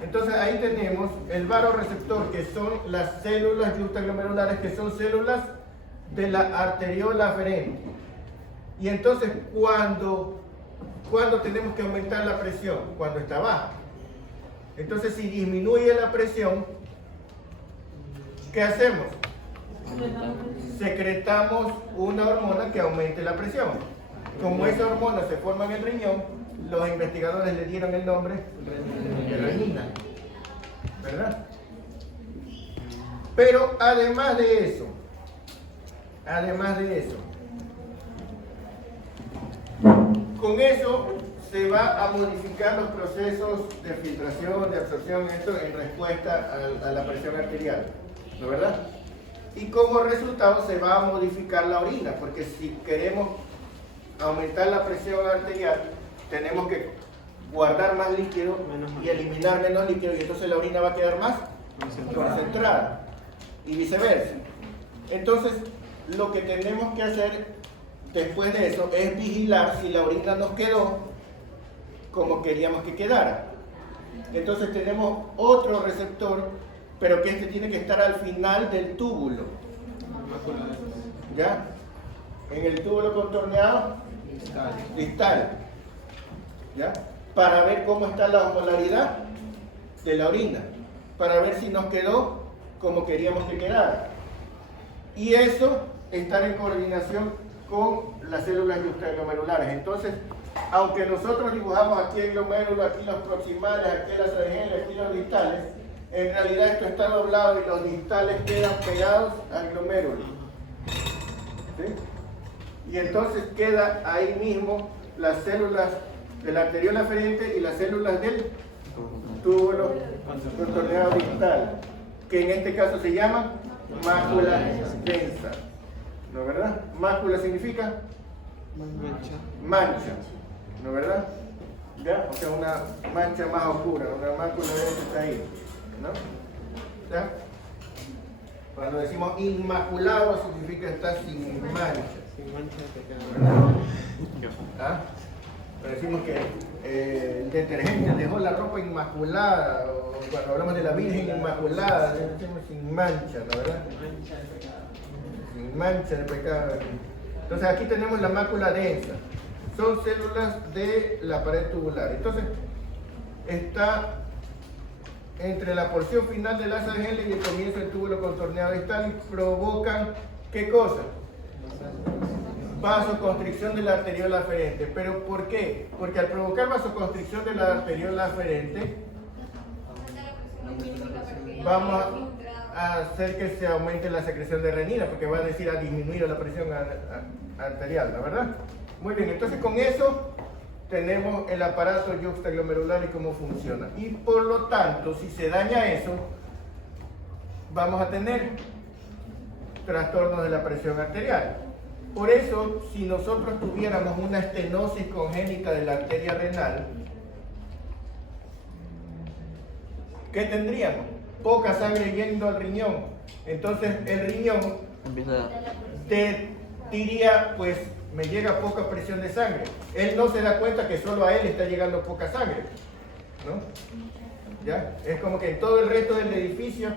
Entonces ahí tenemos el baroreceptor, que son las células yuxtaglomerulares, que son células de la arteriola aferente. Y entonces cuando tenemos que aumentar la presión, cuando está baja. Entonces si disminuye la presión, ¿qué hacemos? Secretamos una hormona que aumente la presión. Como esa hormona se forma en el riñón, los investigadores le dieron el nombre de renina, ¿verdad? Pero además de eso, con eso se va a modificar los procesos de filtración, de absorción, esto en respuesta a la presión arterial, ¿no verdad? Y como resultado se va a modificar la orina, porque si queremos aumentar la presión arterial, tenemos que guardar más líquido y eliminar menos líquido, y entonces la orina va a quedar más concentrada, y viceversa. Entonces, lo que tenemos que hacer después de eso es vigilar si la orina nos quedó como queríamos que quedara. Entonces tenemos otro receptor, pero que este tiene que estar al final del túbulo, ¿ya? En el túbulo contorneado distal, ¿ya? Para ver cómo está la osmolaridad de la orina, para ver si nos quedó como queríamos que quedara. Y eso estar en coordinación con las células juxtaglomerulares. Entonces, aunque nosotros dibujamos aquí el glomérulo, aquí los proximales, aquí las adhesiones, aquí los distales, en realidad esto está doblado y los distales quedan pegados al glomérulo. ¿Sí? Y entonces queda ahí mismo las células del arteriol aferente y las células del túbulo contorneado distal, que en este caso se llama mácula densa. ¿No verdad? Mácula significa mancha, ¿no verdad? ¿Ya? O sea, una mancha más oscura, una mácula densa está ahí, ¿no? ¿Ya? Cuando decimos inmaculado significa estar sin mancha. Sin mancha de pecado. ¿Ah? Pero decimos que el detergente dejó la ropa inmaculada, o cuando hablamos de la Virgen Inmaculada, decimos sin mancha, ¿no verdad? Sin mancha de pecado. Entonces aquí tenemos la mácula densa. Son células de la pared tubular. Entonces está entre la porción final del asa de Henle y el comienzo del túbulo contorneado distal y provocan ¿qué cosa? Vasoconstricción de la arteriola aferente. ¿Pero por qué? Porque al provocar vasoconstricción de la arteriola aferente vamos a hacer que se aumente la secreción de renina, porque va a decir a disminuir la presión arterial, ¿no verdad? Muy bien, entonces con eso tenemos el aparato juxtaglomerular y cómo funciona. Y por lo tanto, si se daña eso, vamos a tener trastornos de la presión arterial. Por eso, si nosotros tuviéramos una estenosis congénita de la arteria renal, ¿qué tendríamos? Poca sangre yendo al riñón. Entonces el riñón te diría, pues me llega poca presión de sangre. Él no se da cuenta que solo a él está llegando poca sangre, ¿no? ¿Ya? Es como que en todo el resto del edificio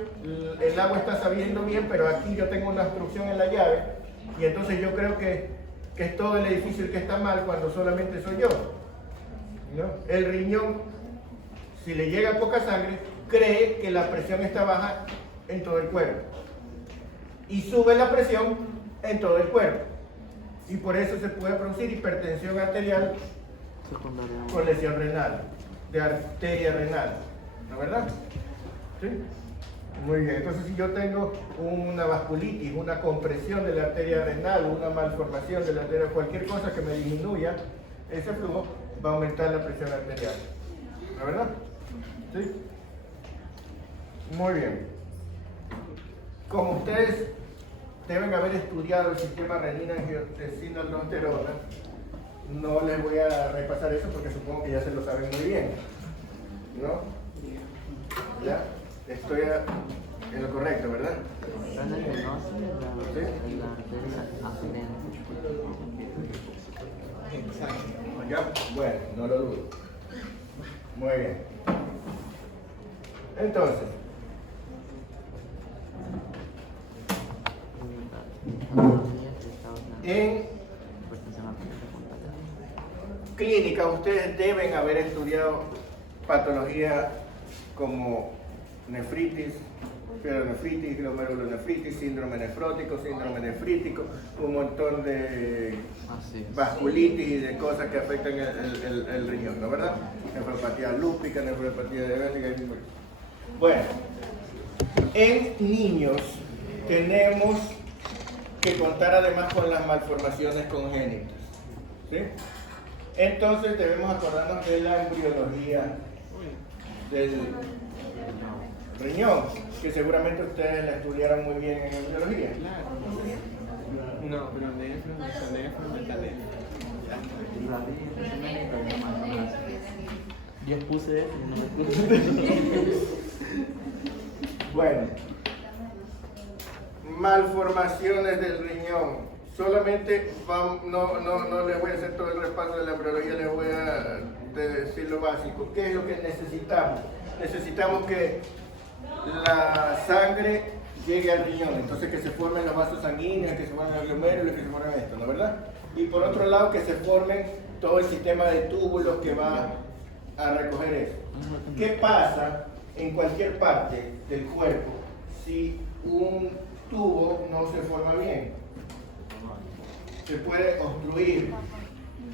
el agua está saliendo bien, pero aquí yo tengo una obstrucción en la llave y entonces yo creo que es todo el edificio el que está mal cuando solamente soy yo, ¿no? El riñón, si le llega poca sangre, cree que la presión está baja en todo el cuerpo y sube la presión en todo el cuerpo. Y por eso se puede producir hipertensión arterial con lesión renal, de arteria renal, ¿no verdad? ¿Sí? Muy bien, entonces si yo tengo una vasculitis, una compresión de la arteria renal, una malformación de la arteria, cualquier cosa que me disminuya ese flujo, va a aumentar la presión arterial, ¿no verdad? ¿Sí? Muy bien. Como ustedes deben haber estudiado el sistema renina-angiotensina-aldosterona, no les voy a repasar eso porque supongo que ya se lo saben muy bien, ¿no? ¿Ya? Estoy en lo correcto, ¿verdad? ¿Sí? ¿Ya? Bueno, no lo dudo. Muy bien. Entonces, en clínica ustedes deben haber estudiado patología como nefritis, pielonefritis, glomerulonefritis, síndrome nefrótico, síndrome nefrítico, un montón de vasculitis y de cosas que afectan el riñón, ¿no verdad? Nefropatía lúpica, nefropatía diabética. Bueno, en niños tenemos que contar además con las malformaciones congénitas, ¿sí? Entonces debemos acordarnos de la embriología del riñón, que seguramente ustedes la estudiaron muy bien en embriología. No, pero nefro, Yo puse eso y no me puse. Bueno, malformaciones del riñón. Solamente no les voy a hacer todo el repaso de la embriología, les voy a decir lo básico. ¿Qué es lo que necesitamos? Necesitamos que la sangre llegue al riñón, entonces que se formen los vasos sanguíneos, que se formen los glomérulos, que se formen esto, ¿no verdad? Y por otro lado que se formen todo el sistema de túbulos que va a recoger eso. ¿Qué pasa en cualquier parte del cuerpo si un tubo no se forma bien. Se puede obstruir.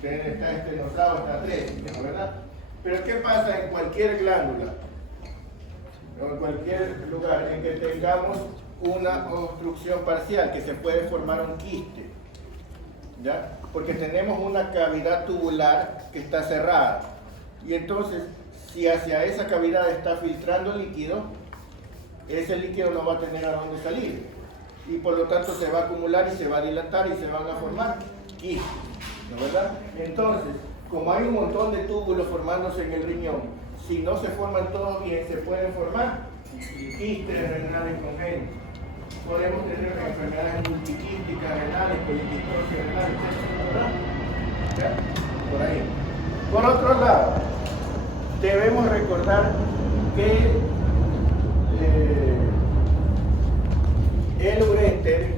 Está estenosado, está atrésico, ¿verdad? Pero ¿qué pasa en cualquier glándula o en cualquier lugar en que tengamos una obstrucción parcial, que se puede formar un quiste? ¿Ya? Porque tenemos una cavidad tubular que está cerrada. Y entonces, si hacia esa cavidad está filtrando líquido, ese líquido no va a tener a dónde salir. Y por lo tanto se va a acumular y se va a dilatar y se van a formar quistes, ¿no verdad? Entonces, como hay un montón de túbulos formándose en el riñón, si no se forman todos bien, se pueden formar quistes renales congénitos. Podemos tener enfermedades multiquísticas renales, poliquistosis renal, etc. ¿Ya? Por ahí. Por otro lado, debemos recordar que el uréter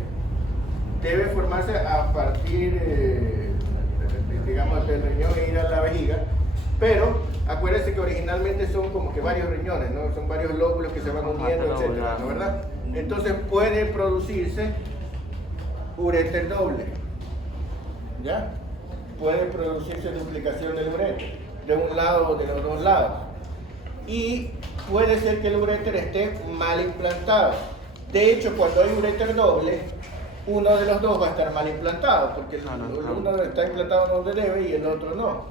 debe formarse a partir, digamos, del riñón e ir a la vejiga, pero acuérdense que originalmente son como que varios riñones, ¿no? Son varios lóbulos que se van uniendo, etcétera, ¿no verdad? Entonces puede producirse uréter doble, ¿ya? Puede producirse duplicación del uréter, de un lado o de los dos lados. Y puede ser que el uréter esté mal implantado. De hecho, cuando hay uréter doble, uno de los dos va a estar mal implantado, porque uno está implantado donde debe y el otro no.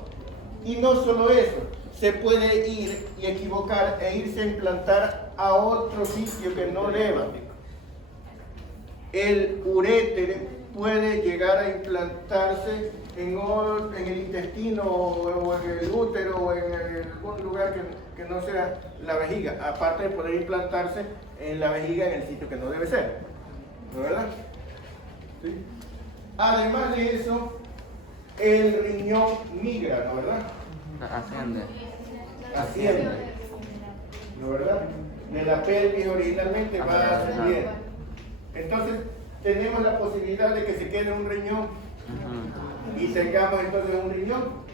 Y no solo eso, se puede ir y equivocar e irse a implantar a otro sitio que no deba. El uréter puede llegar a implantarse en el intestino o en el útero o en algún lugar que no sea la vejiga, aparte de poder implantarse en la vejiga en el sitio que no debe ser, ¿no verdad? ¿Sí? Además de eso, el riñón migra, ¿no verdad? Asciende, ¿no verdad? De la pelvis originalmente va ascendiendo. Entonces, tenemos la posibilidad de que se quede un riñón y tengamos entonces un riñón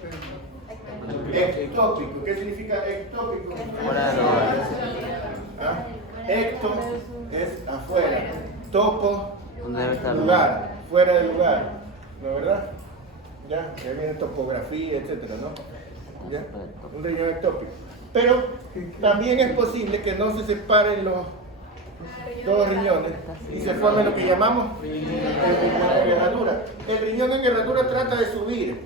ectópico. ¿Qué significa ectópico? ¿Ah? Ecto es afuera, topo, lugar, fuera del lugar, ¿no verdad? Ya, que viene topografía, etcétera, ¿no? ¿Ya? Un riñón ectópico. Pero también es posible que no se separen los dos riñones y se forme lo que llamamos el riñón en herradura. El riñón en herradura trata de subir,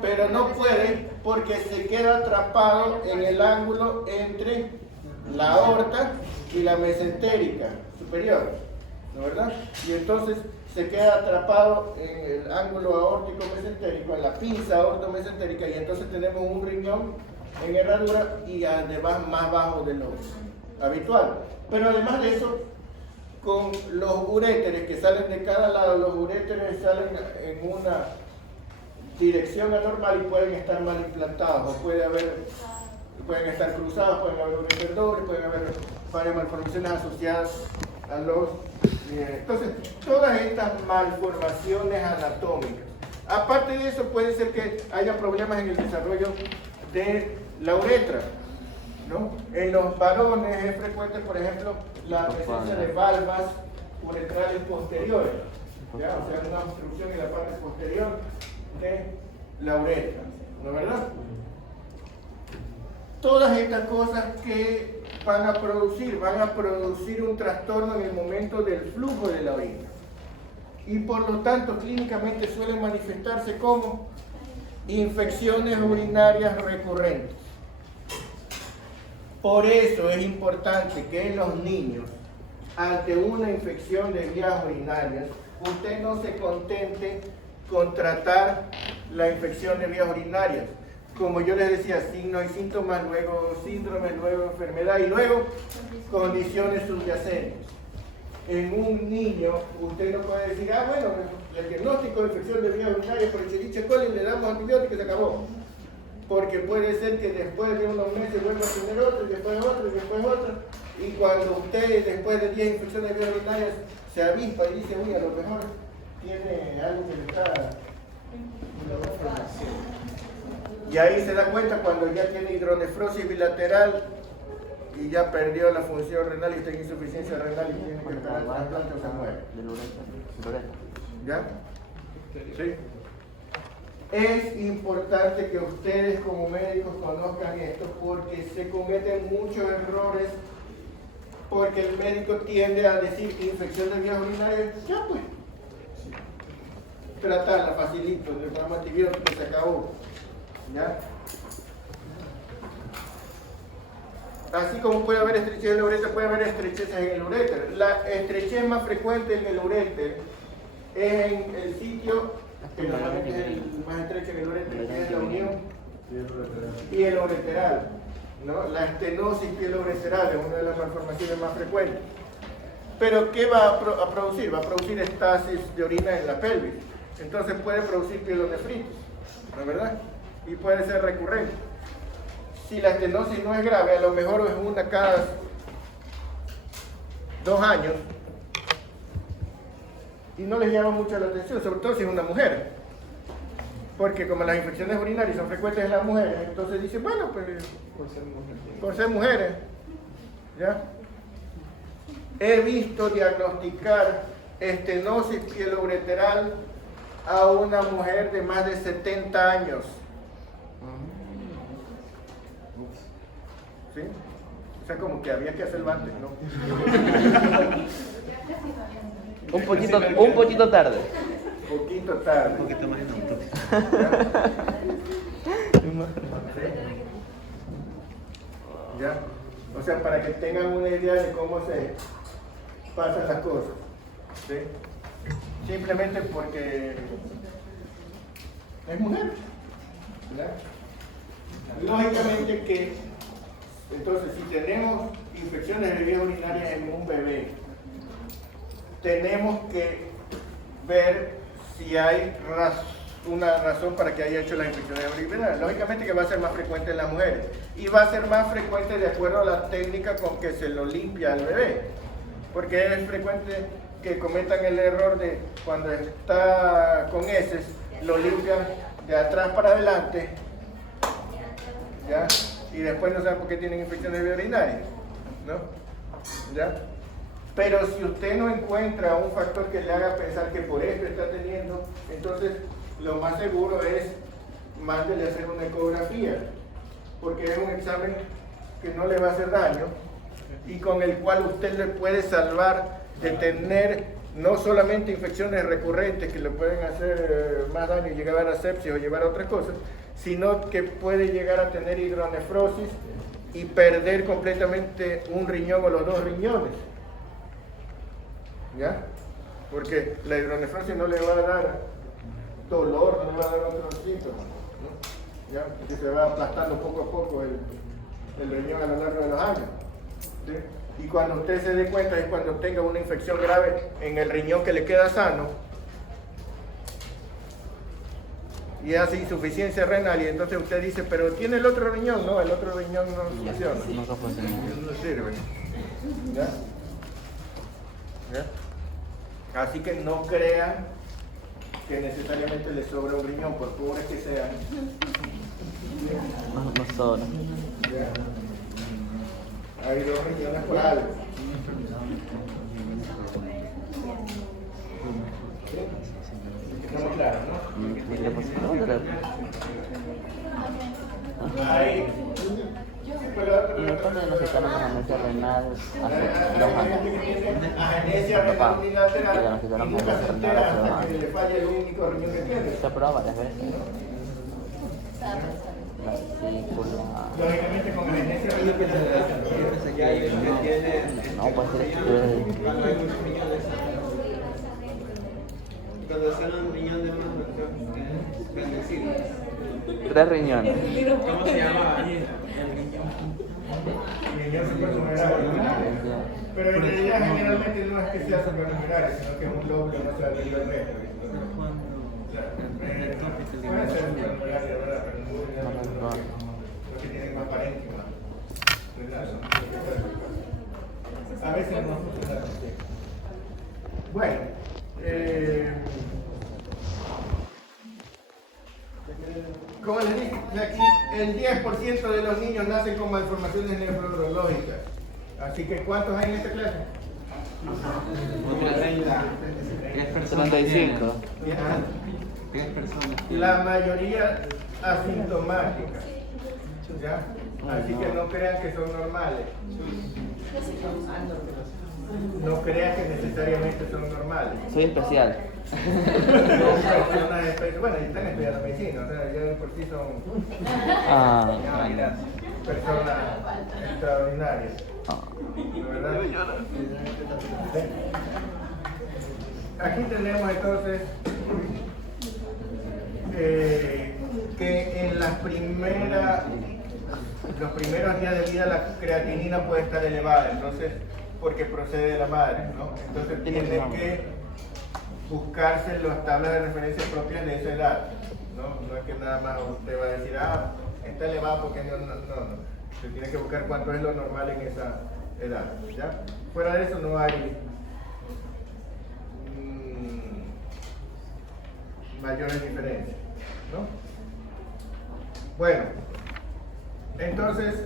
pero no puede porque se queda atrapado en el ángulo entre la aorta y la mesentérica superior, ¿no verdad? Y entonces se queda atrapado en el ángulo aórtico mesentérico, en la pinza aortomesentérica, y entonces tenemos un riñón en herradura y además más bajo de lo habitual. Pero además de eso, con los uréteres que salen de cada lado, los uréteres salen en una dirección anormal y pueden estar mal implantados, o pueden estar cruzados, pueden haber uréter dobles, pueden haber varias malformaciones asociadas a los... Entonces, todas estas malformaciones anatómicas. Aparte de eso, puede ser que haya problemas en el desarrollo de la uretra, ¿no? En los varones es frecuente, por ejemplo, la presencia de valvas uretrales posteriores, ¿ya? O sea, una obstrucción en la parte posterior de la uretra, ¿no verdad? Todas estas cosas que van a producir un trastorno en el momento del flujo de la orina. Y por lo tanto, clínicamente suelen manifestarse como infecciones urinarias recurrentes. Por eso es importante que en los niños, ante una infección de vías urinarias, usted no se contente con tratar la infección de vías urinarias. Como yo les decía, signos y síntomas, luego síndrome, luego enfermedad y luego condiciones subyacentes. En un niño, usted no puede decir, bueno, el diagnóstico de infección de vías urinarias por Escherichia coli, le damos antibióticos y se acabó. Porque puede ser que después de unos meses vuelva a tener otro, y después otro, y después otro. Y cuando usted, después de 10 infecciones de vías urinarias, se avispa y dice, uy, a lo mejor tiene algo que le está... Y ahí se da cuenta cuando ya tiene hidronefrosis bilateral y ya perdió la función renal y tiene insuficiencia renal y tiene que esperar el trasplante o se muere. ¿Ya? ¿Sí? Es importante que ustedes como médicos conozcan esto porque se cometen muchos errores porque el médico tiende a decir que infección de vías urinarias, ya pues, tratarla facilito, le damos antibiótico, se acabó. ¿Ya? Así como puede haber estrechez en la uretra, puede haber estrechez en el uréter. La estrechez más frecuente en el uréter es en el sitio que normalmente es el más estrecho en el uréter, que es la unión pielo-ureteral, ¿no? La estenosis pielo-ureteral es una de las malformaciones más frecuentes. Pero ¿qué va a producir? Va a producir estasis de orina en la pelvis. Entonces puede producir pielonefritis, ¿no es verdad? Y puede ser recurrente. Si la estenosis no es grave, a lo mejor es una cada 2 años y no les llama mucho la atención, sobre todo si es una mujer, porque como las infecciones urinarias son frecuentes en las mujeres, entonces dicen, bueno, pues por ser mujeres, ¿ya? He visto diagnosticar estenosis pieloureteral a una mujer de más de 70 años. ¿Sí? O sea, como que había que hacerlo antes, ¿no? Un poquito tarde. Poquito tarde. Un poquito más en auto. ¿Ya? O sea, para que tengan una idea de cómo se pasan las cosas. ¿Sí? Simplemente porque es mujer. ¿Ya? Lógicamente que, entonces, si tenemos infecciones de vías urinarias en un bebé, tenemos que ver si hay una razón para que haya hecho las infecciones urinarias. Lógicamente que va a ser más frecuente en las mujeres y va a ser más frecuente de acuerdo a la técnica con que se lo limpia al bebé, porque es frecuente que cometan el error de cuando está con heces, lo limpian de atrás para adelante, ¿ya? Y después no saben por qué tienen infecciones de vías urinarias, ¿no? ¿Ya? Pero si usted no encuentra un factor que le haga pensar que por esto está teniendo, entonces lo más seguro es mándele a hacer una ecografía, porque es un examen que no le va a hacer daño y con el cual usted le puede salvar de tener no solamente infecciones recurrentes que le pueden hacer más daño y llegar a sepsis o llevar a otras cosas, sino que puede llegar a tener hidronefrosis y perder completamente un riñón o los 2 riñones. ¿Ya? Porque la hidronefrosis no le va a dar dolor, no le va a dar otros síntomas, ¿no? ¿Ya? Porque se va aplastando poco a poco el riñón a lo largo de los años, ¿sí? Y cuando usted se dé cuenta es cuando tenga una infección grave en el riñón que le queda sano y hace insuficiencia renal, y entonces usted dice, pero tiene el otro riñón. No, el otro riñón no funciona. No sirve. ¿Ya? ¿Ya? Así que no crean que necesariamente les sobra un riñón, por pobres que sean. No sobra. ¿Ya? Hay 2 riñones por algo. Estamos claros, ¿no? Ahí. Nosotros necesitamos una agencia renal hace 2 años. Agenesia renal unilateral y nunca se entera hasta que le falla el único riñón que tiene. Se ha probado varias veces. La vesícula. Lógicamente con agenesia unilateral. No, puede ser Cuando hay muchos riñones. Cuando sale un riñón de más, bendecido. 3 riñones. ¿Cómo se llama? Pero en realidad generalmente no es que sea supernumerario, sino que es un lóbulo no se adherido al resto. Puede ser supernumerario, ¿verdad? Pero no los que tienen más parénquima. A veces no funciona. Bueno, como les dije, aquí el 10% de los niños nacen con malformaciones neurológicas. Así que ¿cuántos hay en esta clase? Otra 30. 10 personas. 35. 10 personas. La mayoría asintomáticas. ¿Ya? Así que no crean que son normales. No crean que necesariamente son normales. Soy especial. Personas bueno, están estudiando medicina, o sea, ya de por sí son Ah, personas extraordinarias. ¿Verdad? Aquí tenemos entonces que en los primeros días de vida la creatinina puede estar elevada, entonces, porque procede de la madre, ¿no? Entonces tiene que buscarse las tablas de referencia propias de esa edad, ¿no? No es que nada más usted va a decir, está elevada porque no. Se tiene que buscar cuánto es lo normal en esa edad, ¿ya? Fuera de eso no hay mayores diferencias, ¿no? Bueno, entonces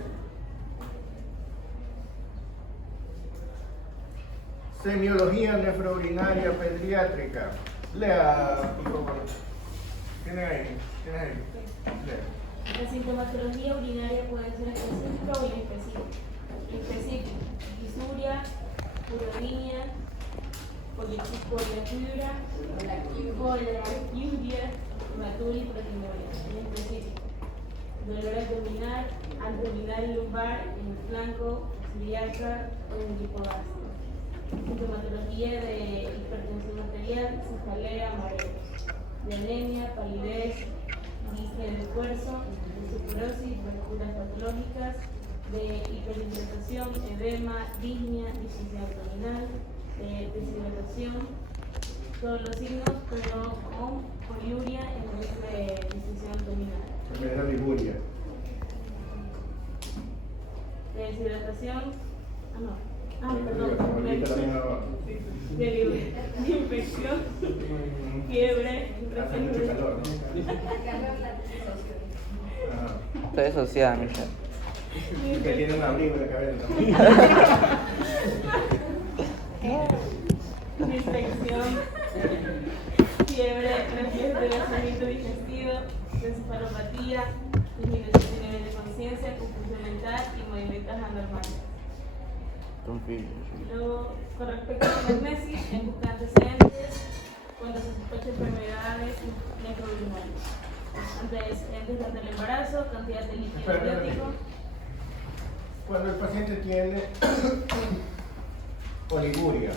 semiología nefrourinaria pediátrica. Lea, por favor. ¿Tienes ahí? Lea. La sintomatología urinaria puede ser específica o inespecífica. Específica: disuria, urodinia, poliacuria, poliacuria, hematuria y proteinuria. Inespecífico: dolor abdominal y lumbar en el flanco, ciliaca o en el hipogástrico. Sintomatología de hipertensión arterial, cefalea, mareos, de anemia, palidez, disque de esfuerzo, de osteoporosis, fracturas patológicas, de hiperhidratación, edema, disnea, disfunción abdominal, de deshidratación, todos los signos, pero con poliuria en vez de disfunción abdominal. Primera liguria. De deshidratación, de infección, fiebre, Hace mucho calor, ¿no? estoy asociada, Michelle. Que tiene un abrigo en la cabeza también. infección, fiebre, resfriamiento digestivo, encefalopatía, disminución de nivel de conciencia, confusión mental y movimientos anormales. Luego, con respecto a la anamnesis, en busca de antecedentes, cuando se sospecha enfermedades nefrourinarias. Antecedentes durante el embarazo, cantidad de líquido amniótico. Cuando el paciente tiene oliguria,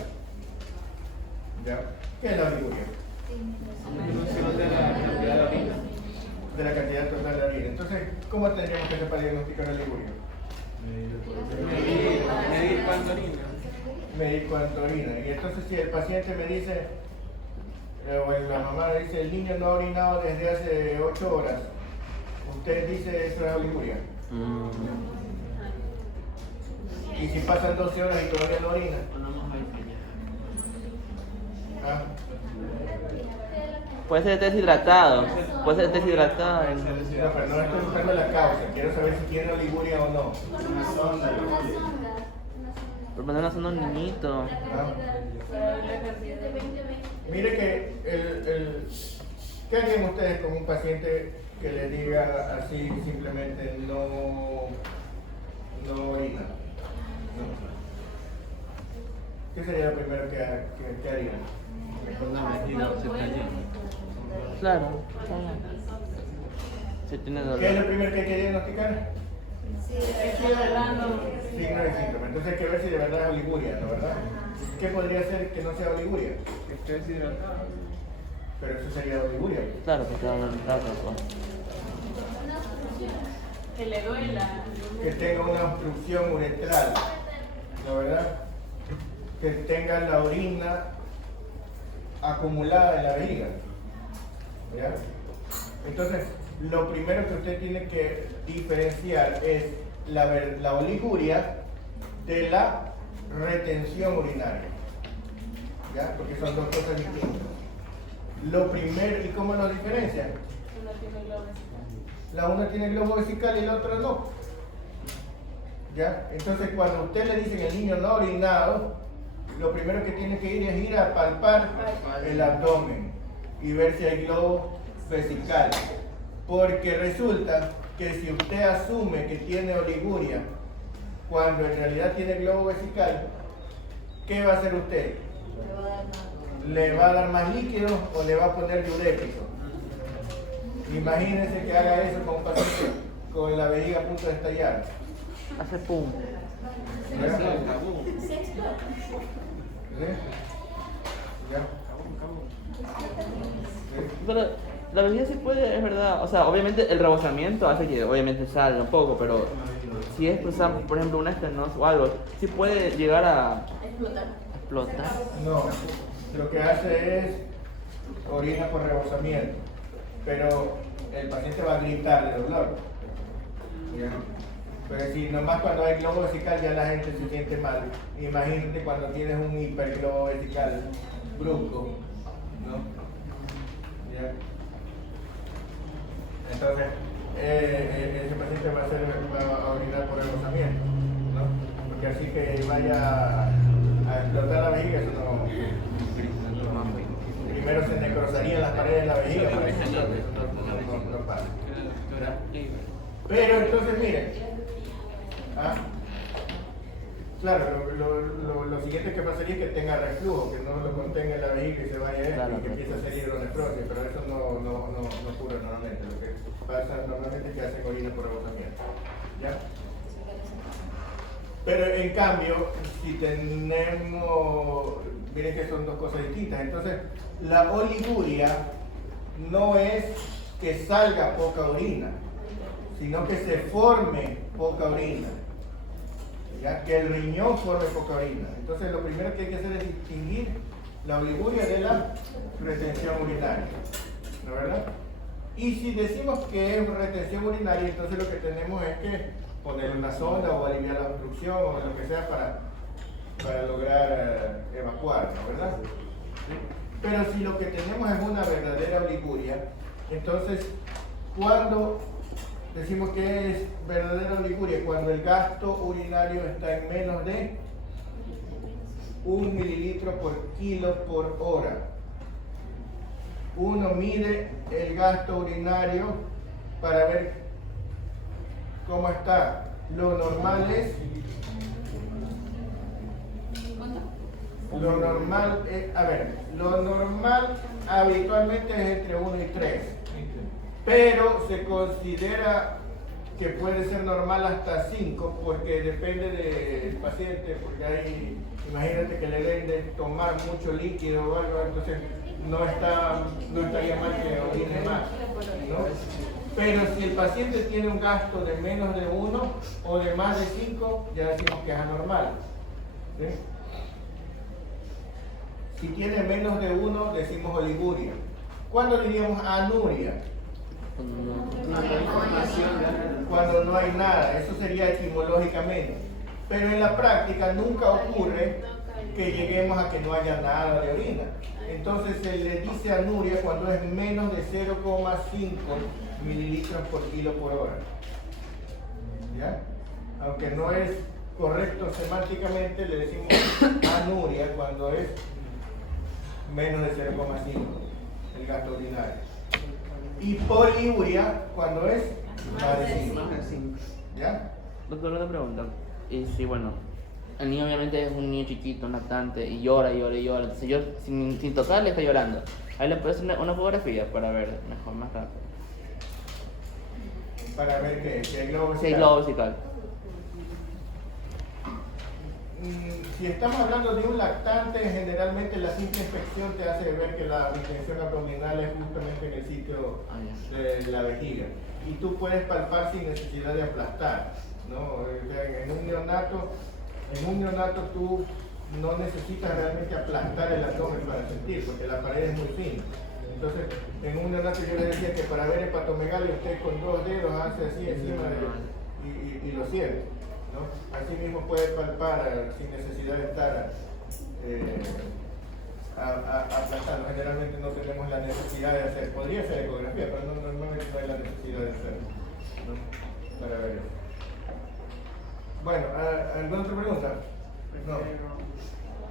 ¿ya? ¿Qué es la oliguria? Disminución de la cantidad de orina. De la cantidad total de orina. Entonces, ¿cómo tendríamos que hacer para diagnosticar la oliguria? Medir cuánto orina. Medir cuánto orina. Y entonces, si el paciente me dice, o la mamá le dice, el niño no ha orinado desde hace 8 horas, usted dice eso es oliguria. Y si pasan 12 horas y todavía no orina. ¿Ah? Puede ser deshidratado. Puede ser deshidratado. No, pero no estoy buscando la causa, quiero saber si tiene oliguria o no. Por poner una zona a un niñito. ¿Ah? Mire que ¿qué harían ustedes con un paciente que le diga así simplemente no orina? No. ¿Qué sería lo primero que harían? Con la medida se está lleno. Claro. Si tiene dolor. ¿Qué es lo primero que hay que diagnosticar? Sí, de verdad no. Signo de síntoma. Entonces hay que ver si de verdad es oliguria, ¿no verdad? ¿Qué podría ser que no sea oliguria? Que esté deshidratado. Pero eso sería oliguria. Claro, porque da dolor. Que le duela. Que tenga una obstrucción uretral, ¿no verdad? Que tenga la orina acumulada en la vejiga. ¿Ya? Entonces, lo primero que usted tiene que diferenciar es la oliguria de la retención urinaria. ¿Ya? Porque son dos cosas distintas. Lo primero, ¿y cómo lo diferencian? uno tiene globo vesical. La una tiene globo vesical y la otra no. ¿Ya? Entonces cuando usted le dicen el niño no ha orinado, lo primero que tiene que ir es ir a palpar el abdomen y ver si hay globo vesical. Porque resulta que si usted asume que tiene oliguria cuando en realidad tiene globo vesical, ¿qué va a hacer usted? ¿Le va a dar más líquido o le va a poner diurético? Imagínense que haga eso con un paciente con la vejiga a punto de estallar. Hace pum. ¿Ya? Se explota. ¿Sí? ¿Ya? ¿Sí? Pero la vejiga sí puede, es verdad. O sea, obviamente el rebosamiento hace que obviamente salga un poco, pero si es, por ejemplo, una estenosis o algo, sí puede llegar a explotar. No, lo que hace es orina por rebosamiento, pero el paciente va a gritar de dolor. ¿Ya? Pero si nomás cuando hay globo vesical ya la gente se siente mal. Imagínate cuando tienes un hiperglobo vesical brusco, ¿no? ¿Ya? Entonces, ese paciente va a orinar por rebosamiento, ¿no? Porque así que vaya a explotar la vejiga, eso no. Primero se necrosarían las paredes de la vejiga, para eso no pasa. Pero entonces, miren, claro, lo siguiente que pasaría es que tenga reflujo, que no lo contenga en la vejiga y se vaya esto, Claro, y que empiece a hacer hidronefrosis, pero eso no ocurre normalmente. Lo que pasa normalmente es que hacen orina por rebosamiento. ¿Ya? Pero en cambio, si tenemos, miren que son dos cosas distintas. Entonces, la oliguria no es que salga poca orina, sino que se forme poca orina. ¿Ya? Que el riñón forme poca orina. Entonces, lo primero que hay que hacer es distinguir la oliguria de la retención urinaria. ¿No es verdad? Y si decimos que es retención urinaria, entonces lo que tenemos es que poner una sonda o aliviar la obstrucción o lo que sea para lograr evacuar, ¿no? ¿Verdad? ¿Sí? Pero si lo que tenemos es una verdadera oliguria, entonces, cuando decimos que es verdadera oliguria, cuando el gasto urinario está en menos de 1 mililitro por kilo por hora. Uno mide el gasto urinario para ver cómo está. Lo normal es, lo normal habitualmente es entre 1 y 3, pero se considera que puede ser normal hasta 5 porque depende del paciente, porque hay, imagínate que le den de tomar mucho líquido o algo, entonces no estaría mal que orine más, ¿no? Pero si el paciente tiene un gasto de menos de 1 o de más de 5, ya decimos que es anormal. ¿Sí? Si tiene menos de 1, decimos oliguria. ¿Cuándo diríamos anuria? Cuando no hay nada, eso sería etimológicamente. Pero en la práctica nunca ocurre que lleguemos a que no haya nada de orina. Entonces se le dice anuria cuando es menos de 0,5 mililitros por kilo por hora. ¿Ya? Aunque no es correcto semánticamente, le decimos anuria cuando es menos de 0,5 el gasto urinario. Y poliuria cuando es más de 5. ¿Ya? Doctor, una pregunta. Y si, bueno, el niño obviamente es un niño chiquito, un lactante, y llora. Entonces yo, sin tocarle, está llorando. Ahí le puedes hacer una fotografía para ver mejor, más rápido. Para ver que si hay globo vesical. Si hay globo vesical. Si estamos hablando de un lactante, generalmente la simple inspección te hace ver que la distensión abdominal es justamente en el sitio de la vejiga. Y tú puedes palpar sin necesidad de aplastar, ¿no? En un neonato tú no necesitas realmente aplastar el abdomen para sentir, porque la pared es muy fina. Entonces, en un neonato yo le decía que para ver hepatomegalia usted con 2 dedos hace así encima y lo siente, ¿no? Así mismo puede palpar sin necesidad de estar aplastando. Generalmente no tenemos la necesidad de hacer. Podría ser ecografía, pero normalmente no hay la necesidad de hacerlo, ¿no? Para ver eso. Bueno, ¿alguna otra pregunta? No.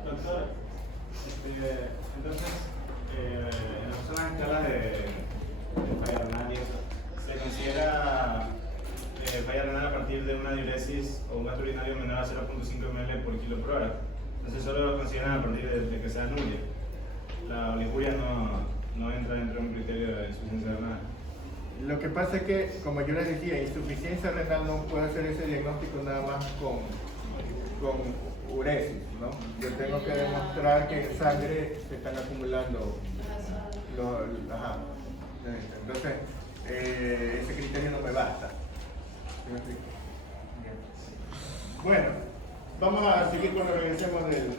Doctor, entonces, en las personas escalas de falla renal y eso, ¿se considera falla renal a partir de una diuresis o un gasto urinario menor a 0.5 ml por kilo por hora? Entonces solo lo consideran a partir de que sea anuria. La oliguria no entra dentro de un criterio de insuficiencia renal. Lo que pasa es que, como yo les decía, insuficiencia renal no puede hacer ese diagnóstico nada más con uresis, ¿no? Yo tengo que demostrar que en sangre se están acumulando entonces ese criterio no me basta. ¿Sí me explico? Bueno, vamos a seguir cuando regresemos del